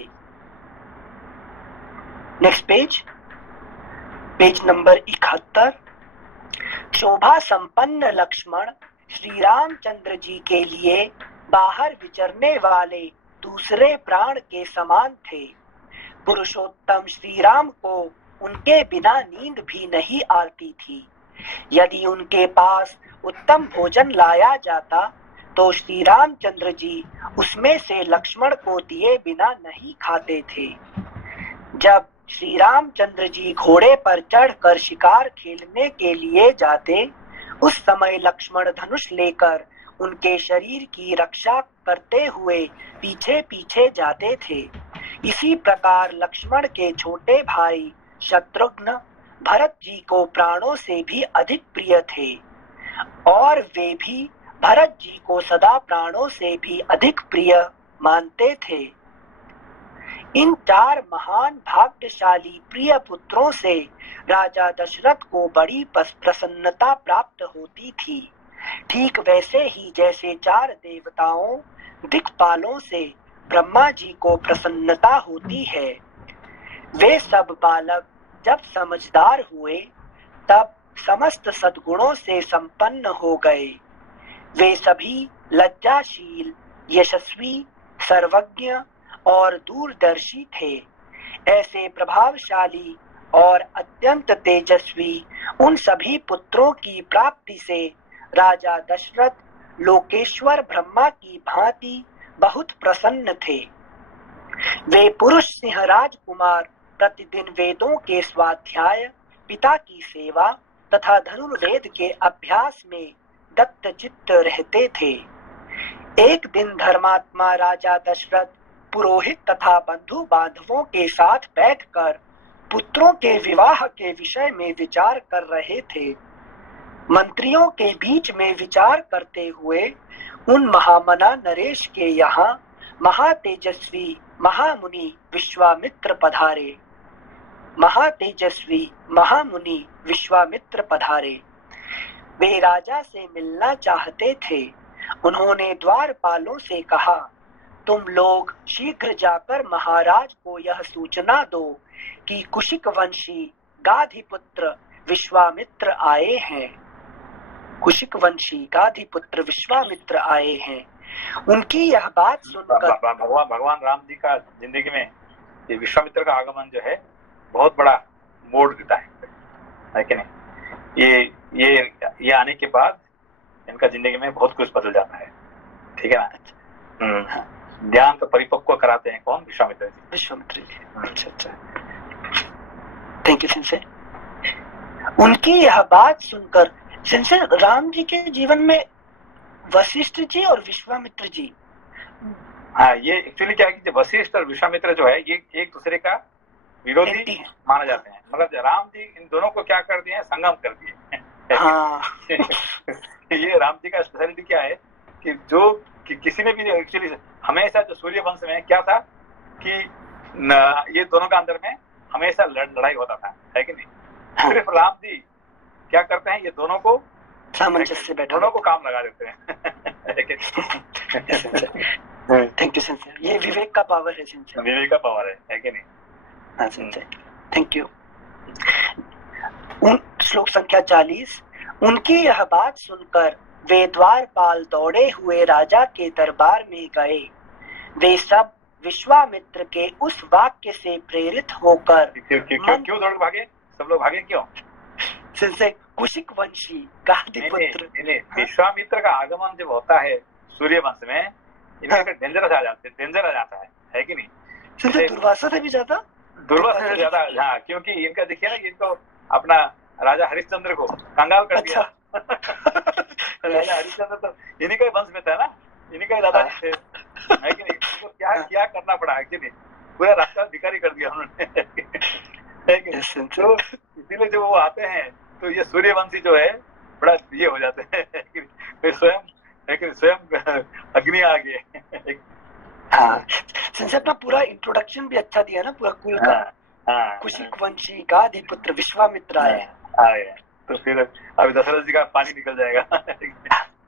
Next page number 71। शोभा संपन्न लक्ष्मण श्री रामचंद्र जी के लिए बाहर विचरने वाले दूसरे प्राण के समान थे। पुरुषोत्तम श्री राम को उनके बिना नींद भी नहीं आती थी। यदि उनके पास उत्तम भोजन लाया जाता तो श्री रामचंद्र जी उसमें से लक्ष्मण को दिए बिना नहीं खाते थे। जब श्री रामचंद्र जी घोड़े पर चढ़कर शिकार खेलने के लिए जाते, उस समय लक्ष्मण धनुष लेकर उनके शरीर की रक्षा करते हुए पीछे पीछे जाते थे। इसी प्रकार लक्ष्मण के छोटे भाई शत्रुघ्न भरत जी को प्राणों से भी अधिक प्रिय थे और वे भी भरत जी को सदा प्राणों से भी अधिक प्रिय मानते थे। इन 4 महान भाग्यशाली प्रिय पुत्रों से राजा दशरथ को बड़ी प्रसन्नता प्राप्त होती थी। ठीक वैसे ही जैसे 4 देवताओं दिक्पालों से ब्रह्मा जी को प्रसन्नता होती है। वे सब बालक जब समझदार हुए तब समस्त सद्गुणों से संपन्न हो गए। वे सभी लज्जाशील, यशस्वी, सर्वज्ञ और दूरदर्शी थे। ऐसे प्रभावशाली और अत्यंत तेजस्वी उन सभी पुत्रों की प्राप्ति से राजा दशरथ लोकेश्वर ब्रह्मा की भांति बहुत प्रसन्न थे। वे पुरुष सिंह राजकुमार प्रतिदिन वेदों के स्वाध्याय, पिता की सेवा तथा धनुर्वेद के अभ्यास में दत्तचित्त रहते थे। एक दिन धर्मात्मा राजा दशरथ पुरोहित तथा बंधु बांधवों के साथ बैठकर पुत्रों के विवाह के विषय में विचार कर रहे थे। मंत्रियों के बीच में विचार करते हुए उन महामना नरेश के यहाँ महातेजस्वी महामुनि विश्वामित्र पधारे। महातेजस्वी महामुनि विश्वामित्र पधारे। वे राजा से मिलना चाहते थे। उन्होंने द्वारपालों से कहा, तुम लोग शीघ्र जाकर महाराज को यह सूचना दो कि कुशिक वंशी गाधिपुत्र विश्वामित्र आए हैं। कुशिक वंशी गाधिपुत्र विश्वामित्र आए हैं। उनकी यह बात सुनकर भगवान राम जी का जिंदगी में ये विश्वामित्र का आगमन जो है बहुत बड़ा मोड़ देता है कि नहीं? ये आने के बाद इनका जिंदगी में बहुत कुछ बदल जाता है। ठीक है ना? ध्यान तो परिपक्व कराते हैं कौन? विश्वामित्र जी। विश्वामित्र जी। अच्छा, थैंक यू सेंसे। उनकी यह बात सुनकर सेंसे राम जी के जीवन में वशिष्ठ जी और विश्वामित्र जी हाँ, ये एक्चुअली क्या है कि वशिष्ठ और विश्वामित्र जो है ये एक दूसरे का विरोधी माना जाते हैं। मतलब राम जी इन दोनों को क्या कर दिए हैं, संगम कर दिए। हाँ। ये राम जी का स्पेशलिटी क्या है कि जो कि किसी ने भी एक्चुअली हमेशा जो सूर्य वंश में क्या था कि ये दोनों का अंदर में हमेशा लड़ाई होता था, है कि नहीं? हाँ। सिर्फ राम जी क्या करते हैं, ये दोनों को सामंजस्य बैठा, दोनों को काम लगा देते हैं। थैंक यू सेंसर, ये विवेक का पावर है सेंसर, विवेक का पावर है कि नहीं? हाँ सेंसर, थैंक यू। श्लोक संख्या 40। उनकी यह बात सुनकर वे द्वारपाल दौड़े हुए राजा के दरबार में गए। वे सब विश्वामित्र के उस वाक्य से प्रेरित होकर क्यों दौड़ भागे? सब लोग भागे क्यों? कुशिक वंशी गादिपुत्र। विश्वामित्र का आगमन जब होता है सूर्य वंश में, इनका डेंजर आ जाता है कि नहीं? दुर्वासा से भी ज्यादा, दुर्वासा से ज्यादा। हाँ, क्योंकि इनका देखिए ना, इनको अपना राजा हरिश्चंद्र को कंगाल कर दिया। राजा हरिश्चंद्र तो इन्हीं का वंश में था ना, इन्हीं का दादा थे, है कि नहीं? तो क्या करना पड़ा है कि नहीं? पूरा रास्ता भिखारी कर दिया उन्होंने। तो इसीलिए जब वो आते हैं तो ये सूर्यवंशी जो है बड़ा ये हो जाते हैं, फिर स्वयं अग्नि आ गए। हाँ, अपना पूरा इंट्रोडक्शन भी अच्छा दिया ना, पूरा कुल का। कुशिक वंशी गादिपुत्र विश्वामित्र आए। तो फिर अभी दशरथ जी का पानी निकल जाएगा।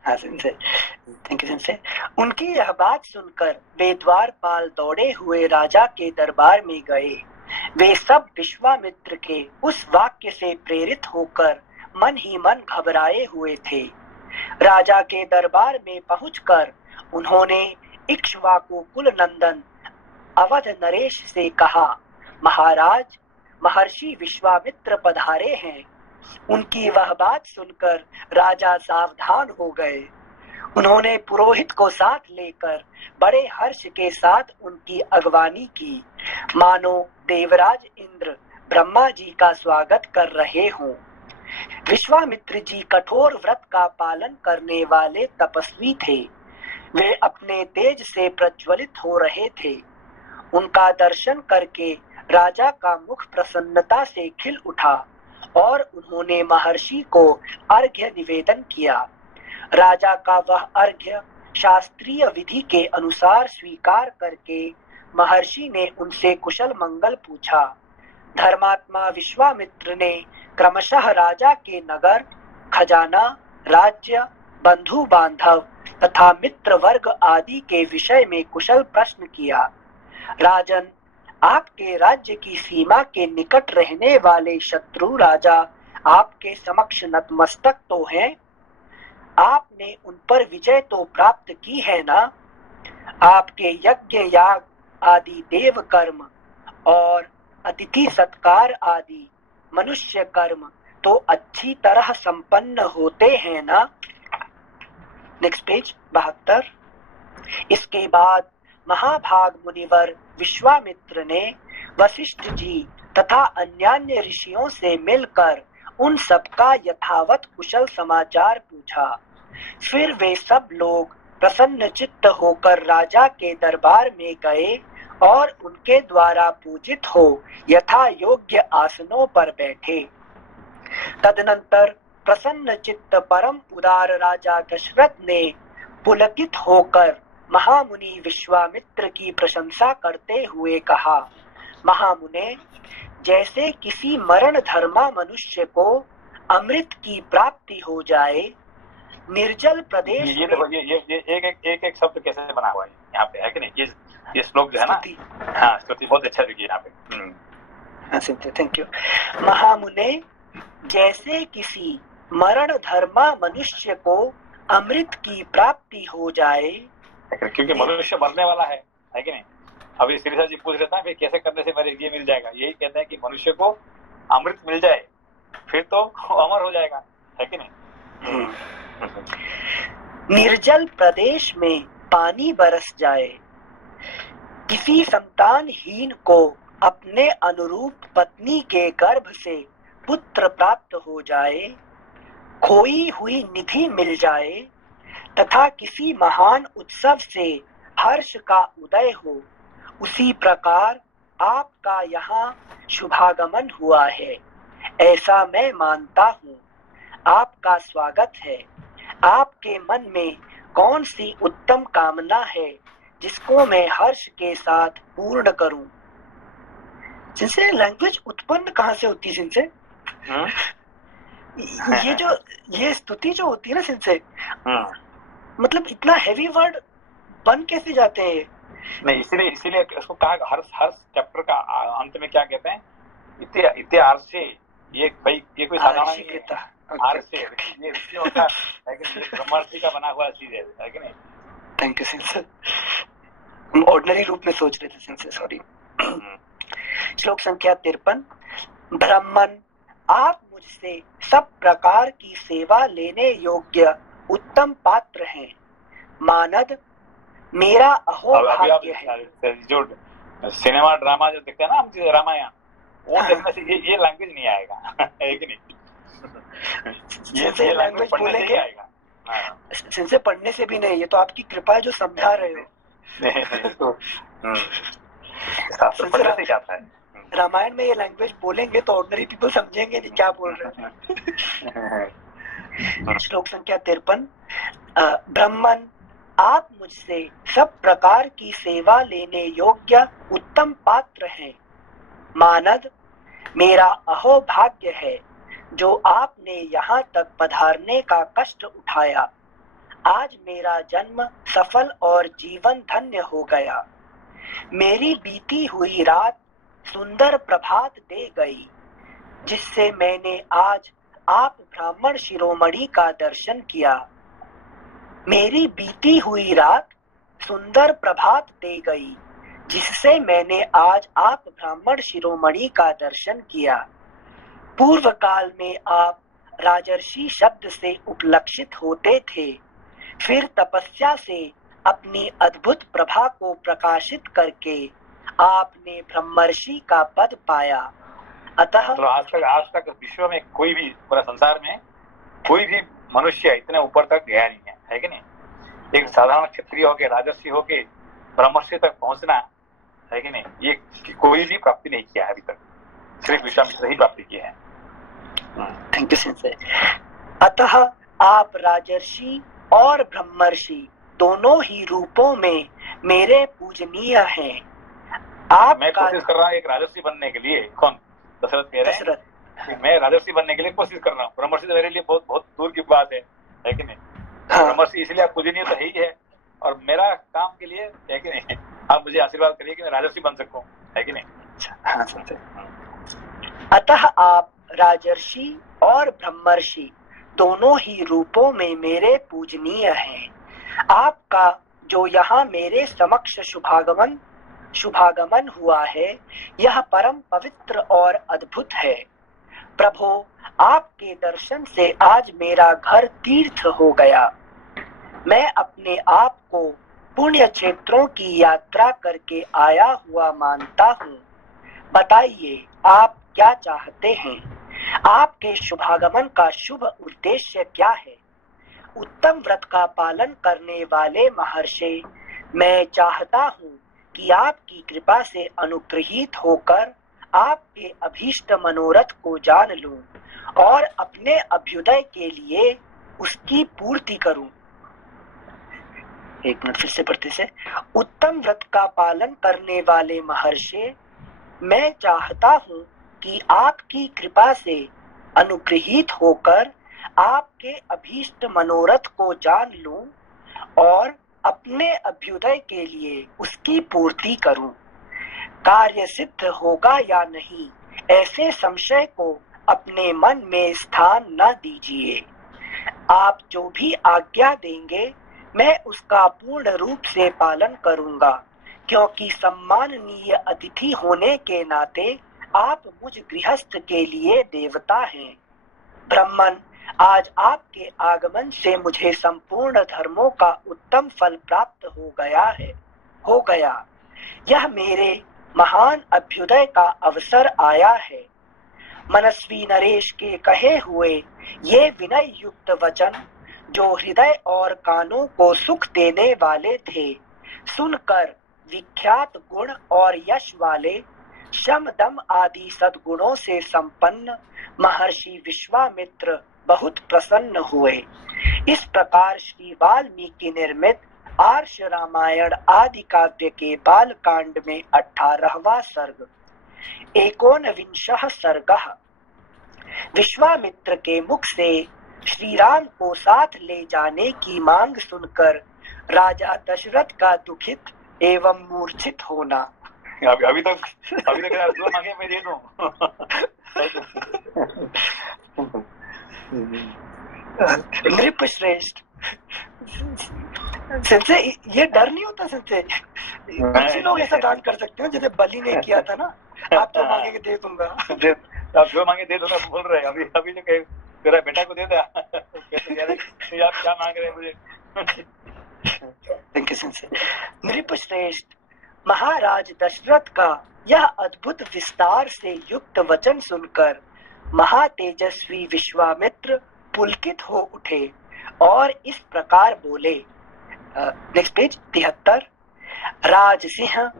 हाँ सेंसर, थैंक यू सेंसर। उनकी यह बात सुनकर वे द्वारपाल दौड़े हुए राजा के दरबार में गए। वे सब विश्वामित्र के उस वाक्य से प्रेरित होकर मन ही मन घबराए हुए थे। राजा के दरबार में पहुंचकर उन्होंने इक्ष्वाकु कुल नंदन अवध नरेश से कहा, महाराज, महर्षि विश्वामित्र पधारे हैं। उनकी वह बात सुनकर राजा सावधान हो गए। उन्होंने पुरोहित को साथ लेकर बड़े हर्ष के साथ उनकी अगवानी की, मानो देवराज इंद्र ब्रह्मा जी का स्वागत कर रहे हों। विश्वामित्र जी कठोर व्रत का पालन करने वाले तपस्वी थे। वे अपने तेज से प्रज्वलित हो रहे थे। उनका दर्शन करके राजा का मुख प्रसन्नता से खिल उठा और उन्होंने महर्षि को अर्घ्य निवेदन किया। राजा का वह अर्घ्य शास्त्रीय विधि के अनुसार स्वीकार करके महर्षि ने उनसे कुशल मंगल पूछा। धर्मात्मा विश्वामित्र ने क्रमशः राजा के नगर, खजाना, राज्य, बंधु बांधव तथा मित्र वर्ग आदि के विषय में कुशल प्रश्न किया। राजन, आपके राज्य की सीमा के निकट रहने वाले शत्रु राजा आपके समक्ष नतमस्तक तो हैं। आपने उन पर विजय तो प्राप्त की है ना? आपके यज्ञ याग आदि देव कर्म और अतिथि सत्कार आदि मनुष्य कर्म तो अच्छी तरह संपन्न होते हैं ना? Next page 72। इसके बाद महाभाग मुनिवर विश्वामित्र ने वशिष्ठ जी तथा अन्यान्य ऋषियों से मिलकर उन सबका यथावत कुशल समाचार पूछा। फिर वे सब लोग प्रसन्न चित्त होकर राजा के दरबार में गए और उनके द्वारा पूजित हो यथा योग्य आसनों पर बैठे। तदनंतर प्रसन्न चित्त परम उदार राजा दशरथ ने पुलकित होकर महामुनि विश्वामित्र की प्रशंसा करते हुए कहा, महामुने, जैसे किसी मरण धर्मा मनुष्य को अमृत की प्राप्ति हो जाए, निर्जल प्रदेश ये देखो, ये एक शब्द कैसे बना हुआ है यहाँ पे, है कि नहीं? ये श्लोक जो है ना, हाँ, स्तुति बहुत अच्छा लिखी है यहाँ पे। Thank you. महामुने, जैसे किसी मरण धर्मा मनुष्य को अमृत की प्राप्ति हो जाए, क्योंकि मनुष्य मरने वाला है कि नहीं? अभी श्रीसा जी पूछ रहे थे कैसे करने से मेरे ये मिल जाएगा। यही कहते हैं कि मनुष्य को अमृत मिल जाए फिर तो अमर हो जाएगा, है कि नहीं? निर्जल प्रदेश में पानी बरस जाए, किसी संतानहीन को अपने अनुरूप पत्नी के गर्भ से पुत्र प्राप्त हो जाए, खोई हुई निधि मिल जाए तथा किसी महान उत्सव से हर्ष का उदय हो, उसी प्रकार आपका यहाँ शुभागमन हुआ है, ऐसा मैं मानता हूँ। आपका स्वागत है। आपके मन में कौन सी उत्तम कामना है जिसको मैं हर्ष के साथ पूर्ण करूं? जिनसे लैंग्वेज उत्पन्न कहाँ से होती है? जिनसे ये स्तुति जो होती है ना, जिनसे मतलब इतना हेवी वर्ड बन कैसे जाते हैं? नहीं, इसीलिए इसको कहा हर चैप्टर का अंत में क्या कहते हैं? इत्ते आर्षे, ये कोई साधारण ये होता है कि ब्रह्मर्षि का बना हुआ चीज है कि नहीं? थैंक यू सिंसर, हम ऑर्डिनरी रूप में सोच रहे थे सिंसर, सॉरी। श्लोक संख्या 53। ब्राह्मण, आप मुझसे सब प्रकार की सेवा लेने योग्य उत्तम पात्र हैं। मानद, मेरा अहोभाग्य है। जो सिनेमा ड्रामा जो देखते हैं ना हम, रामायण, वो देखने से ये लैंग्वेज नहीं आएगा, है कि नहीं? ये लैंग्वेज पढ़ने से आएगा, सिंसे पढ़ने से भी नहीं। ये तो आपकी कृपा है जो समझा रहे हो। पढ़ने से जाता है। रामायण में ये लैंग्वेज बोलेंगे तो ऑर्डिनरी पीपल समझेंगे नहीं क्या बोल रहे हैं। श्लोक संख्या 53। ब्राह्मण, आप मुझसे सब प्रकार की सेवा लेने योग्य उत्तम पात्र हैं। मानद, मेरा अहोभाग्य है जो आपने यहाँ तक पधारने का कष्ट उठाया। आज मेरा जन्म सफल और जीवन धन्य हो गया। मेरी बीती हुई रात सुंदर प्रभात दे गई, जिससे मैंने आज आप ब्राह्मण शिरोमणि का दर्शन किया। मेरी बीती हुई रात सुंदर प्रभात दे गई, जिससे मैंने आज आप ब्राह्मण शिरोमणि का दर्शन किया। पूर्व काल में आप राजर्षि शब्द से उपलक्षित होते थे, फिर तपस्या से अपनी अद्भुत प्रभा को प्रकाशित करके आपने ब्रह्मर्षि का पद पाया। अतः तो आज तक विश्व में कोई भी, पूरा संसार में कोई भी मनुष्य इतने ऊपर तक गया नहीं है कि नहीं? एक साधारण क्षत्रिय होके, राजर्षि होके ब्रह्मर्षि तक पहुंचना, है कि नहीं, ये कोई भी प्राप्ति नहीं किया है अभी तक, सिर्फ विश्वामित्र ही प्राप्ति की है। Thank you sensei. अतः आप राजर्षि और ब्रह्मर्षि दोनों ही रूपों में मेरे पूजनीय हैं। मैं कोशिश कर रहा हूँ एक राजर्षि बनने के लिए। कौन? दशरथ कह रहे हैं मैं राजर्षि बनने के लिए कोशिश कर रहा हूँ। ब्रह्मर्षि तो मेरे लिए बहुत बहुत दूर की बात है कि नहीं? ब्रह्मर्षि इसलिए आप पूजनीय तो है ही है, और मेरा काम के लिए, है कि नहीं, आप मुझे आशीर्वाद करिए कि मैं राजर्षि बन सकूं, है कि नहीं? अतः आप राजर्षि और ब्रह्मर्षि दोनों ही रूपों में मेरे पूजनीय हैं। आपका जो यहाँ मेरे समक्ष शुभागमन हुआ है, यह परम पवित्र और अद्भुत है। प्रभो, आपके दर्शन से आज मेरा घर तीर्थ हो गया। मैं अपने आप को पुण्य क्षेत्रों की यात्रा करके आया हुआ मानता हूँ। बताइए, आप क्या चाहते हैं? आपके शुभागमन का शुभ उद्देश्य क्या है? उत्तम व्रत का पालन करने वाले महर्षि, मैं चाहता हूँ कि आपकी कृपा से अनुग्रहित होकर आपके अभीष्ट मनोरथ को जान लूं और अपने अभ्युदय के लिए उसकी पूर्ति करूं। एक मिनट फिर से पढ़ते से। उत्तम व्रत का पालन करने वाले महर्षि, मैं चाहता हूँ कि आपकी कृपा से अनुग्रहित होकर आपके अभीष्ट मनोरथ को जान लूं और अपने अभ्युदय के लिए उसकी पूर्ति करूं। कार्य सिद्ध होगा या नहीं, ऐसे संशय को अपने मन में स्थान न दीजिए। आप जो भी आज्ञा देंगे मैं उसका पूर्ण रूप से पालन करूंगा, क्योंकि सम्माननीय अतिथि होने के नाते आप मुझ गृहस्थ के लिए देवता हैं। ब्राह्मण, आज आपके आगमन से मुझे संपूर्ण धर्मों का उत्तम फल प्राप्त हो गया। यह मेरे महान अभ्युदय का अवसर आया है। मनस्वी नरेश के कहे हुए ये विनय युक्त वचन, जो हृदय और कानों को सुख देने वाले थे, सुनकर विख्यात गुण और यश वाले शम दम आदि सद्गुणों से संपन्न महर्षि विश्वामित्र बहुत प्रसन्न हुए। इस प्रकार श्री वाल्मीकि निर्मित आर्ष रामायण आदि काव्य के बाल कांड में 18वां सर्ग। 19वां सर्ग। विश्वामित्र के मुख से श्री राम को साथ ले जाने की मांग सुनकर राजा दशरथ का दुखित एवं मूर्छित होना। अभी तक जो मांगे मैं दे दूं। नृप श्रेष्ठ संजय, ये डर नहीं होता संजय? कुछ लोग ऐसा दान कर सकते हो जैसे बलि ने किया था ना, आप जो मांगेंगे दे दूंगा। आप जो मांगे दे दूंगा बोल रहे हैं। अभी जो कहे तेरा बेटा को दे दे। आप क्या मांग रहे हैं मुझे? Thank you Sanjay. नृप श्रेष्ठ, महाराज दशरथ का यह अद्भुत विस्तार से युक्त वचन सुनकर महातेजस्वी विश्वामित्र पुलकित हो उठे और इस प्रकार बोले। Next page 73। राजसिंह,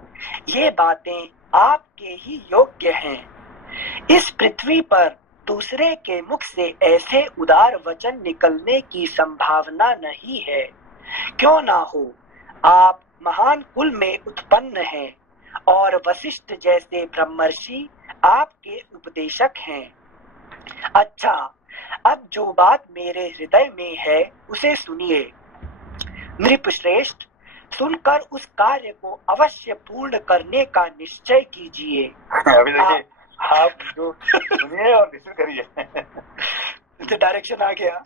ये बातें आपके ही योग्य हैं। इस पृथ्वी पर दूसरे के मुख से ऐसे उदार वचन निकलने की संभावना नहीं है। क्यों ना हो, आप महान कुल में उत्पन्न हैं और वशिष्ठ जैसे ब्रह्मर्षि आपके उपदेशक हैं। अच्छा, अब जो बात मेरे हृदय में है उसे सुनिए। नृपश्रेष्ठ, सुनकर उस कार्य को अवश्य पूर्ण करने का निश्चय कीजिए। अभी देखिए, आप जो सुनिए और निश्चय करिए। तो डायरेक्शन आ गया।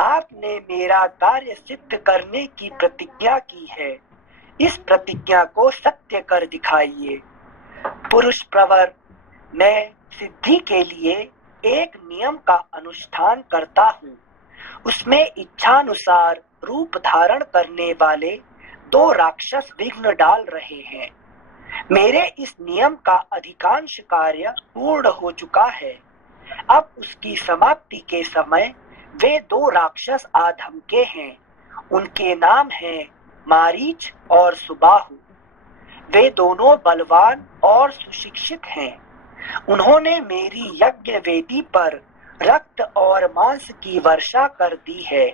आपने मेरा कार्य सिद्ध करने की प्रतिज्ञा की है। इस प्रतिज्ञा को सत्य कर दिखाइए। पुरुष प्रवर, मैं सिद्धि के लिए एक नियम का अनुष्ठान करता हूँ। उसमें इच्छानुसार रूप धारण करने वाले 2 राक्षस विघ्न डाल रहे हैं। मेरे इस नियम का अधिकांश कार्य पूर्ण हो चुका है। अब उसकी समाप्ति के समय वे 2 राक्षस आ धमके हैं। उनके नाम हैं मारीच और सुबाहु। वे दोनों बलवान और सुशिक्षित हैं। उन्होंने मेरी यज्ञ वेदी पर रक्त और मांस की वर्षा कर दी है।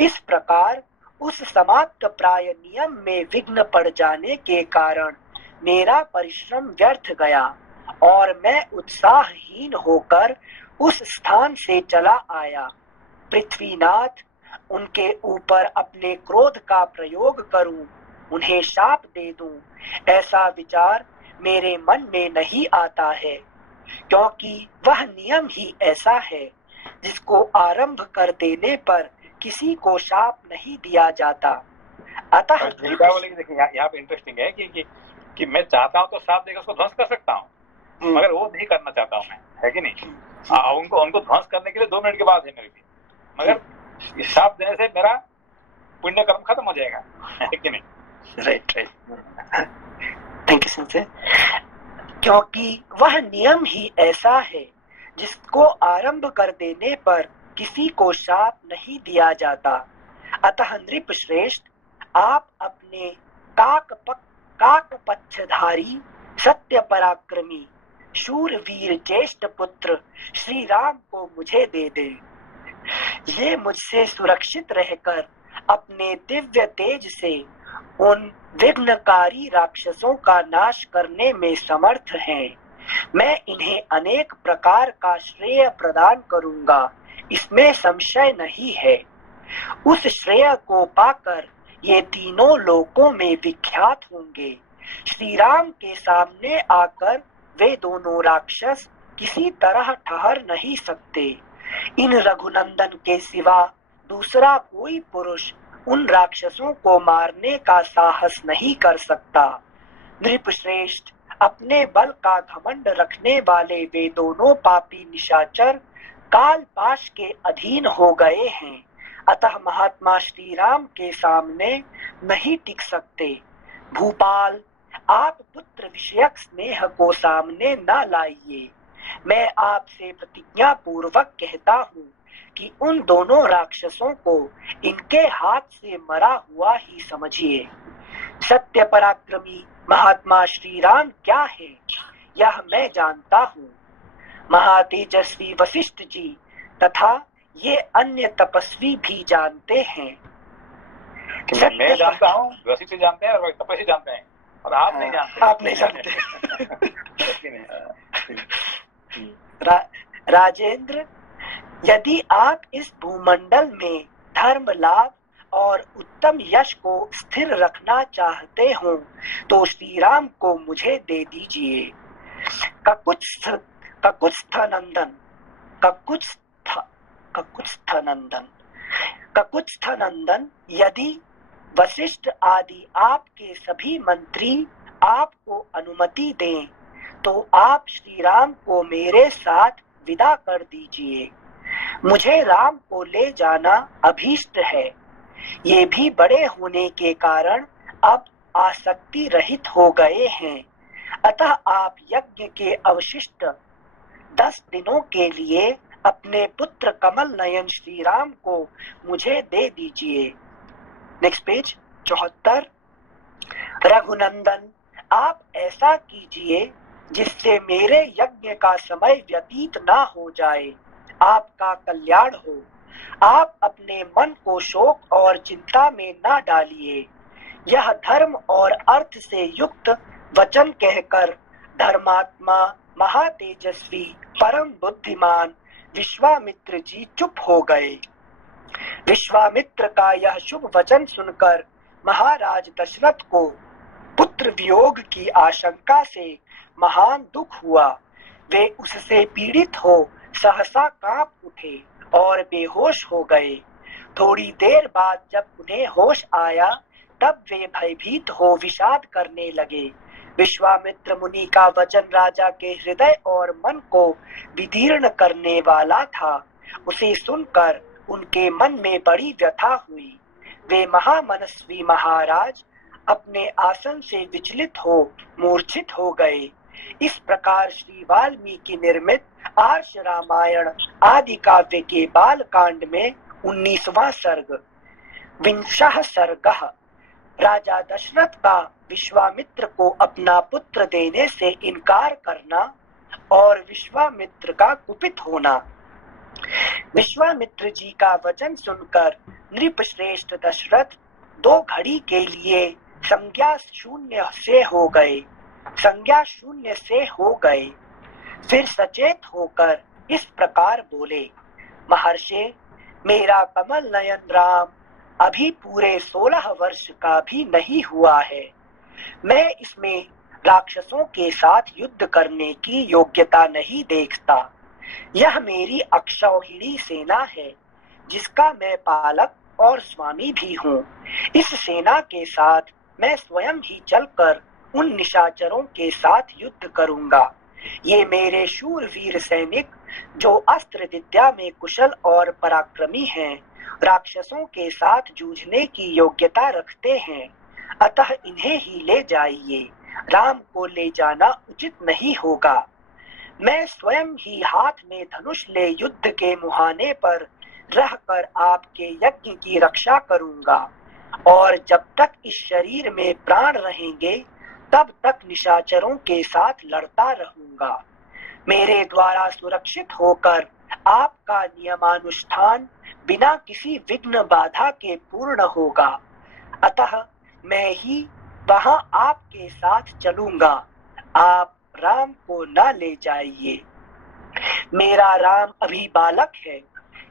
इस प्रकार उस समाप्त प्राय नियम में विघ्न पड़ जाने के कारण मेरा परिश्रम व्यर्थ गया और मैं उत्साहहीन होकर उस स्थान से चला आया। पृथ्वीनाथ, उनके ऊपर अपने क्रोध का प्रयोग करूं, उन्हें शाप दे दूं, ऐसा विचार मेरे मन में नहीं आता है, क्योंकि वह नियम ही ऐसा है जिसको आरंभ कर देने पर किसी को शाप नहीं दिया जाता। अतः देखिए, यहाँ पे इंटरेस्टिंग है कि मैं चाहता हूँ तो शाप देकर उसको ध्वंस कर सकता हूँ, मगर वो नहीं करना चाहता हूँ मैं, है कि नहीं? उनको ध्वंस करने के लिए 2 मिनट के बाद है मेरे भी, मगर शाप देने से मेरा पुण्य कर्म खत्म हो जाएगा, है कि नहीं? राइट। Thank you Sanjay. क्योंकि वह नियम ही ऐसा है जिसको आरंभ कर देने पर किसी को शाप नहीं दिया जाता। अतः नृप श्रेष्ठ, आप अपने काक पक्षधारी सत्य पराक्रमी शूरवीर ज्येष्ठ पुत्र श्री राम को मुझे दे दे। ये मुझसे सुरक्षित रहकर अपने दिव्य तेज से उन विघ्नकारी राक्षसों का नाश करने में समर्थ हैं। मैं इन्हें अनेक प्रकार का श्रेय प्रदान करूंगा, इसमें संशय नहीं है। उस श्रेय को पाकर ये तीनों लोकों में विख्यात होंगे। श्री राम के सामने आकर वे दोनों राक्षस किसी तरह ठहर नहीं सकते। इन रघुनंदन के सिवा दूसरा कोई पुरुष उन राक्षसों को मारने का साहस नहीं कर सकता। नृपश्रेष्ठ, अपने बल का घमंड रखने वाले वे दोनों पापी निशाचर काल पाश के अधीन हो गए हैं, अतः महात्मा श्री राम के सामने नहीं टिक सकते। भूपाल, आप पुत्र विषयक स्नेह को सामने न लाइए। मैं आपसे प्रतिज्ञा पूर्वक कहता हूँ कि उन दोनों राक्षसों को इनके हाथ से मरा हुआ ही समझिए। सत्य पराक्रमी महात्मा श्री राम क्या है यह मैं जानता हूँ। महातेजस्वी वशिष्ठ जी तथा ये अन्य तपस्वी भी जानते हैं। मैं जानता हूँ, वशिष्ठ जानते हैं और तपस्वी जानते हैं, और आप नहीं जानते। आप नहीं जानते। राजेंद्र, यदि आप इस भूमंडल में धर्म लाभ और उत्तम यश को स्थिर रखना चाहते हो तो श्री राम को मुझे दे दीजिए। ककुत्स्थनंदन, यदि वशिष्ठ आदि आपके सभी मंत्री आपको अनुमति दें तो आप श्री राम को मेरे साथ विदा कर दीजिए। मुझे राम को ले जाना अभीष्ट है। ये भी बड़े होने के कारण अब आसक्ति रहित हो गए हैं। अतः आप यज्ञ के अवशिष्ट 10 दिनों के लिए अपने पुत्र कमल नयन श्री राम को मुझे दे दीजिए। Next page 74। रघुनंदन, आप ऐसा कीजिए जिससे मेरे यज्ञ का समय व्यतीत ना हो जाए। आपका कल्याण हो। आप अपने मन को शोक और चिंता में ना डालिए। यह धर्म और अर्थ से युक्त वचन कहकर धर्मात्मा महातेजस्वी परम बुद्धिमान विश्वामित्र जी चुप हो गए। विश्वामित्र का यह शुभ वचन सुनकर महाराज दशरथ को पुत्र वियोग की आशंका से महान दुख हुआ। वे उससे पीड़ित हो सहसा कांप उठे और बेहोश हो गए। थोड़ी देर बाद जब उन्हें होश आया तब वे भयभीत हो विषाद करने लगे। विश्वामित्र मुनि का वचन राजा के हृदय और मन को विदीर्ण करने वाला था। उसे सुनकर उनके मन में बड़ी व्यथा हुई। वे महामनस्वी महाराज अपने आसन से विचलित हो मूर्छित हो गए। इस प्रकार श्री वाल्मीकि निर्मित आर्ष रामायण आदि काव्य के बाल कांड में 19वां सर्ग। विंशः सर्गः। राजा दशरथ का विश्वामित्र को अपना पुत्र देने से इनकार करना और विश्वामित्र का कुपित होना। विश्वामित्र जी का वचन सुनकर नृप श्रेष्ठ दशरथ 2 घड़ी के लिए संज्ञा शून्य से हो गए। फिर सचेत होकर इस प्रकार बोले, महर्षि, मेरा कमल नयन राम अभी पूरे 16 वर्ष का भी नहीं हुआ है। मैं इसमें राक्षसों के साथ युद्ध करने की योग्यता नहीं देखता। यह मेरी अक्षौहिणी सेना है जिसका मैं पालक और स्वामी भी हूँ। इस सेना के साथ मैं स्वयं ही चलकर उन निशाचरों के साथ युद्ध करूंगा। ये मेरे शूरवीर सैनिक जो अस्त्र विद्या में कुशल और पराक्रमी हैं, राक्षसों के साथ जूझने की योग्यता रखते हैं। अतः इन्हें ही ले जाइए। राम को ले जाना उचित नहीं होगा। मैं स्वयं ही हाथ में धनुष ले युद्ध के मुहाने पर रहकर आपके यज्ञ की रक्षा करूंगा और जब तक इस शरीर में प्राण रहेंगे तब तक निशाचरों के साथ लड़ता रहूंगा। मेरे द्वारा सुरक्षित होकर आपका नियमानुष्ठान बिना किसी विघ्न बाधा के पूर्ण होगा। अतः मैं ही वहां आपके साथ चलूंगा। आप राम को न ले जाइए। मेरा राम अभी बालक है।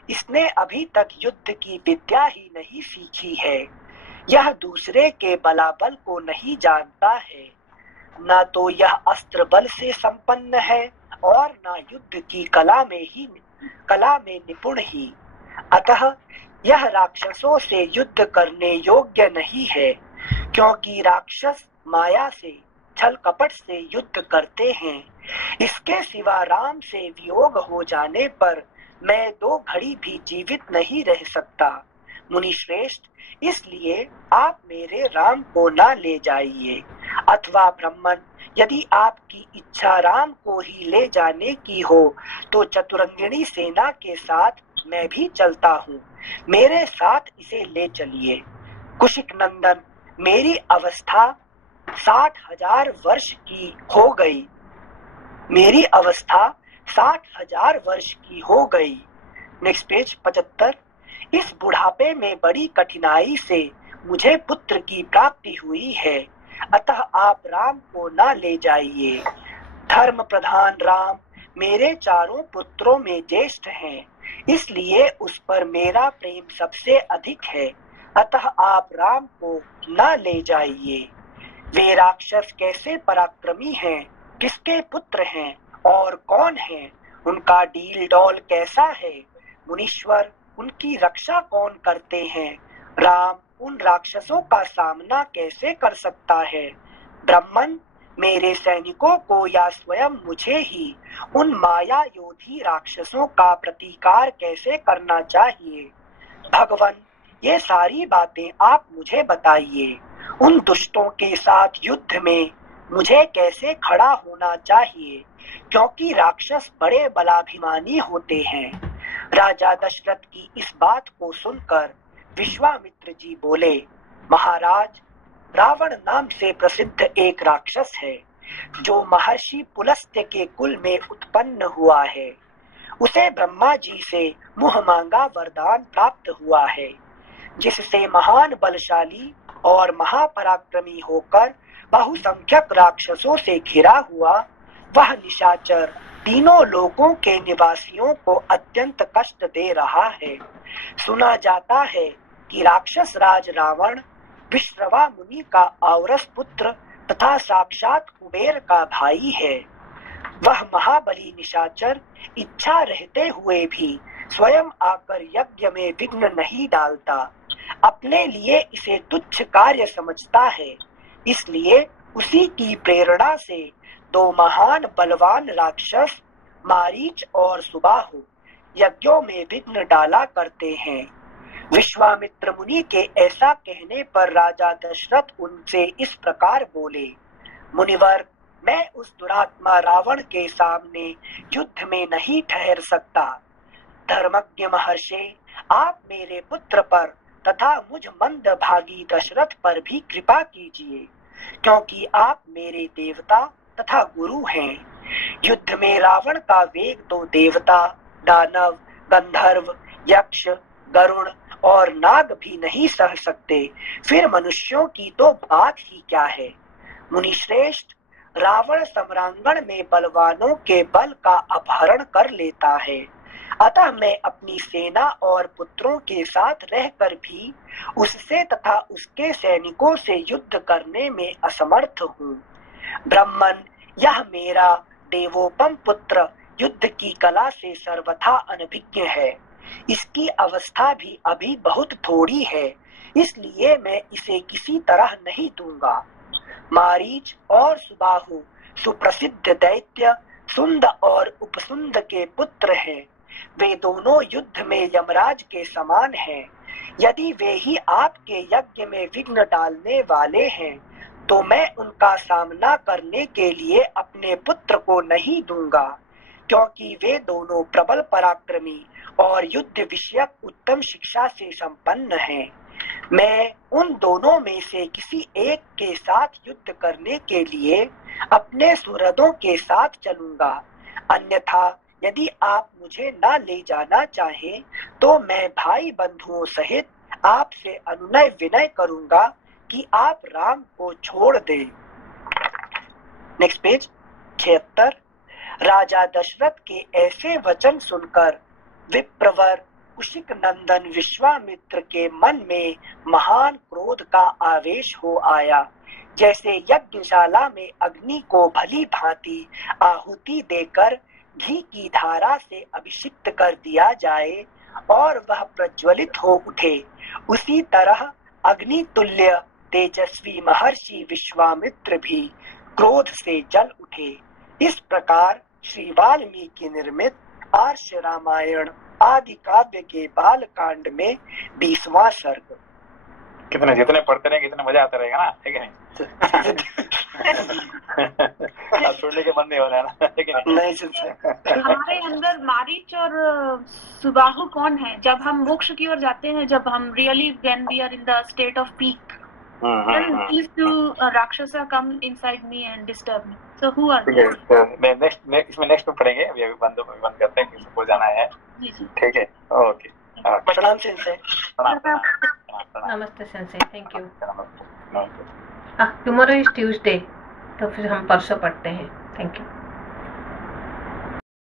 इसने अभी तक युद्ध की विद्या ही नहीं सीखी है। यह दूसरे के बलाबल को नहीं जानता है। न तो यह अस्त्र बल से संपन्न है और न युद्ध की कला में निपुण ही। अतः यह राक्षसों से युद्ध करने योग्य नहीं है, क्योंकि राक्षस माया से छल कपट से युद्ध करते हैं। इसके सिवा राम से वियोग हो जाने पर मैं 2 घड़ी भी जीवित नहीं रह सकता। मुनि श्रेष्ठ, इसलिए आप मेरे राम को न ले जाइए। अथवा ब्राह्मण, यदि आपकी इच्छा राम को ही ले जाने की हो तो चतुरंगिणी सेना के साथ मैं भी चलता हूँ, मेरे साथ इसे ले चलिए। कुशिक नंदन, मेरी अवस्था 60,000 वर्ष की हो गई, मेरी अवस्था 60,000 वर्ष की हो गई। Next page 75। इस बुढ़ापे में बड़ी कठिनाई से मुझे पुत्र की प्राप्ति हुई है, अतः आप राम को न ले जाइए। धर्म प्रधान राम मेरे चारों पुत्रों में ज्येष्ठ हैं, इसलिए उस पर मेरा प्रेम सबसे अधिक है, अतः आप राम को न ले जाइए। वे राक्षस कैसे पराक्रमी हैं, किसके पुत्र हैं और कौन हैं, उनका डील डॉल कैसा है, मुनीश्वर उनकी रक्षा कौन करते हैं, राम उन राक्षसों का सामना कैसे कर सकता है। ब्राह्मण, मेरे सैनिकों को या स्वयं मुझे ही उन माया योधी राक्षसों का प्रतिकार कैसे करना चाहिए। भगवान, ये सारी बातें आप मुझे बताइए। उन दुष्टों के साथ युद्ध में मुझे कैसे खड़ा होना चाहिए, क्योंकि राक्षस बड़े बलाभिमानी होते हैं। राजा दशरथ की इस बात को सुनकर विश्वामित्र जी बोले, महाराज, रावण नाम से प्रसिद्ध एक राक्षस है, जो महर्षि पुलस्त्य के कुल में उत्पन्न हुआ है। उसे ब्रह्मा जी से मुँह मांगा वरदान प्राप्त हुआ है, जिससे महान बलशाली और महापराक्रमी होकर बहुसंख्यक राक्षसों से घिरा हुआ वह निशाचर तीनों लोकों के निवासियों को अत्यंत कष्ट दे रहा है। सुना जाता है कि राक्षस राज रावण विश्रवा मुनि का औरस पुत्र तथा साक्षात कुबेर का भाई है। वह महाबली निशाचर इच्छा रहते हुए भी स्वयं आकर यज्ञ में विघ्न नहीं डालता, अपने लिए इसे तुच्छ कार्य समझता है। इसलिए उसी की प्रेरणा से दो महान बलवान राक्षस मारीच और सुबाहु यज्ञों में विघ्न डाला करते हैं। विश्वामित्र मुनि के ऐसा कहने पर राजा दशरथ उनसे इस प्रकार बोले, मुनिवर, मैं उस दुरात्मा रावण के सामने युद्ध में नहीं ठहर सकता। धर्मज्ञ महर्षि, आप मेरे पुत्र पर तथा मुझ मंद भागी दशरथ पर भी कृपा कीजिए, क्योंकि आप मेरे देवता तथा गुरु हैं। युद्ध में रावण का वेग तो देवता, दानव, गंधर्व, यक्ष, गरुड़ और नाग भी नहीं सह सकते, फिर मनुष्यों की तो बात ही क्या है। मुनिश्रेष्ठ, रावण सम्रांगण में बलवानों के बल का अपहरण कर लेता है, अतः मैं अपनी सेना और पुत्रों के साथ रहकर भी उससे तथा उसके सैनिकों से युद्ध करने में असमर्थ हूँ। ब्राह्मण, यह मेरा देवोपम पुत्र युद्ध की कला से सर्वथा अनभिज्ञ है। इसकी अवस्था भी अभी बहुत थोड़ी है, इसलिए मैं इसे किसी तरह नहीं दूंगा। मारीच और सुबाहु सुप्रसिद्ध दैत्य सुंद और उपसुंद के पुत्र हैं। वे दोनों युद्ध में यमराज के समान हैं। यदि वे ही आपके यज्ञ में विघ्न डालने वाले हैं, तो मैं उनका सामना करने के लिए अपने पुत्र को नहीं दूंगा, क्योंकि वे दोनों प्रबल पराक्रमी और युद्ध विषयक उत्तम शिक्षा से संपन्न हैं। मैं उन दोनों में से किसी एक के साथ युद्ध करने के लिए अपने सुहृदों के साथ चलूंगा। अन्यथा यदि आप मुझे न ले जाना चाहें, तो मैं भाई बंधुओं सहित आपसे अनुनय विनय करूंगा कि आप राम को छोड़ दें। Next page 76। राजा दशरथ के ऐसे वचन सुनकर विप्रवर कुशिक नंदन विश्वामित्र के मन में महान क्रोध का आवेश हो आया। जैसे यज्ञशाला में अग्नि को भली भांति आहुति देकर घी की धारा से अभिषिक्त कर दिया जाए और वह प्रज्वलित हो उठे, उसी तरह अग्नि तुल्य तेजस्वी महर्षि विश्वामित्र भी क्रोध से जल उठे। इस प्रकार श्री वाल्मीकि निर्मित आर्ष रामायण आदि काव्य के बाल कांड में 20वां सर्ग। कितने जितने पढ़ते रहे कितने मजा आता रहेगा ना, ठीक है। अब छोड़ने के मन नहीं हो रहा है ना, लेकिन नहीं सिंसेर। हमारे अंदर मारीच और सुबाहु कौन है? जब हम मोक्ष की ओर जाते हैं, जब हम really when we are in the state of peak, then these two rakshasa come inside me and disturb me. So who are they? इसमें नेक्स्ट में पढ़ेंगे, अभी बंद करते हैं, किसी को जाना है। ठीक है, ओके। प्रणाम सिंसेर। नमस्ते sensei, thank you. Tomorrow is Tuesday, तो फिर हम परसों पढ़ते हैं। Thank you.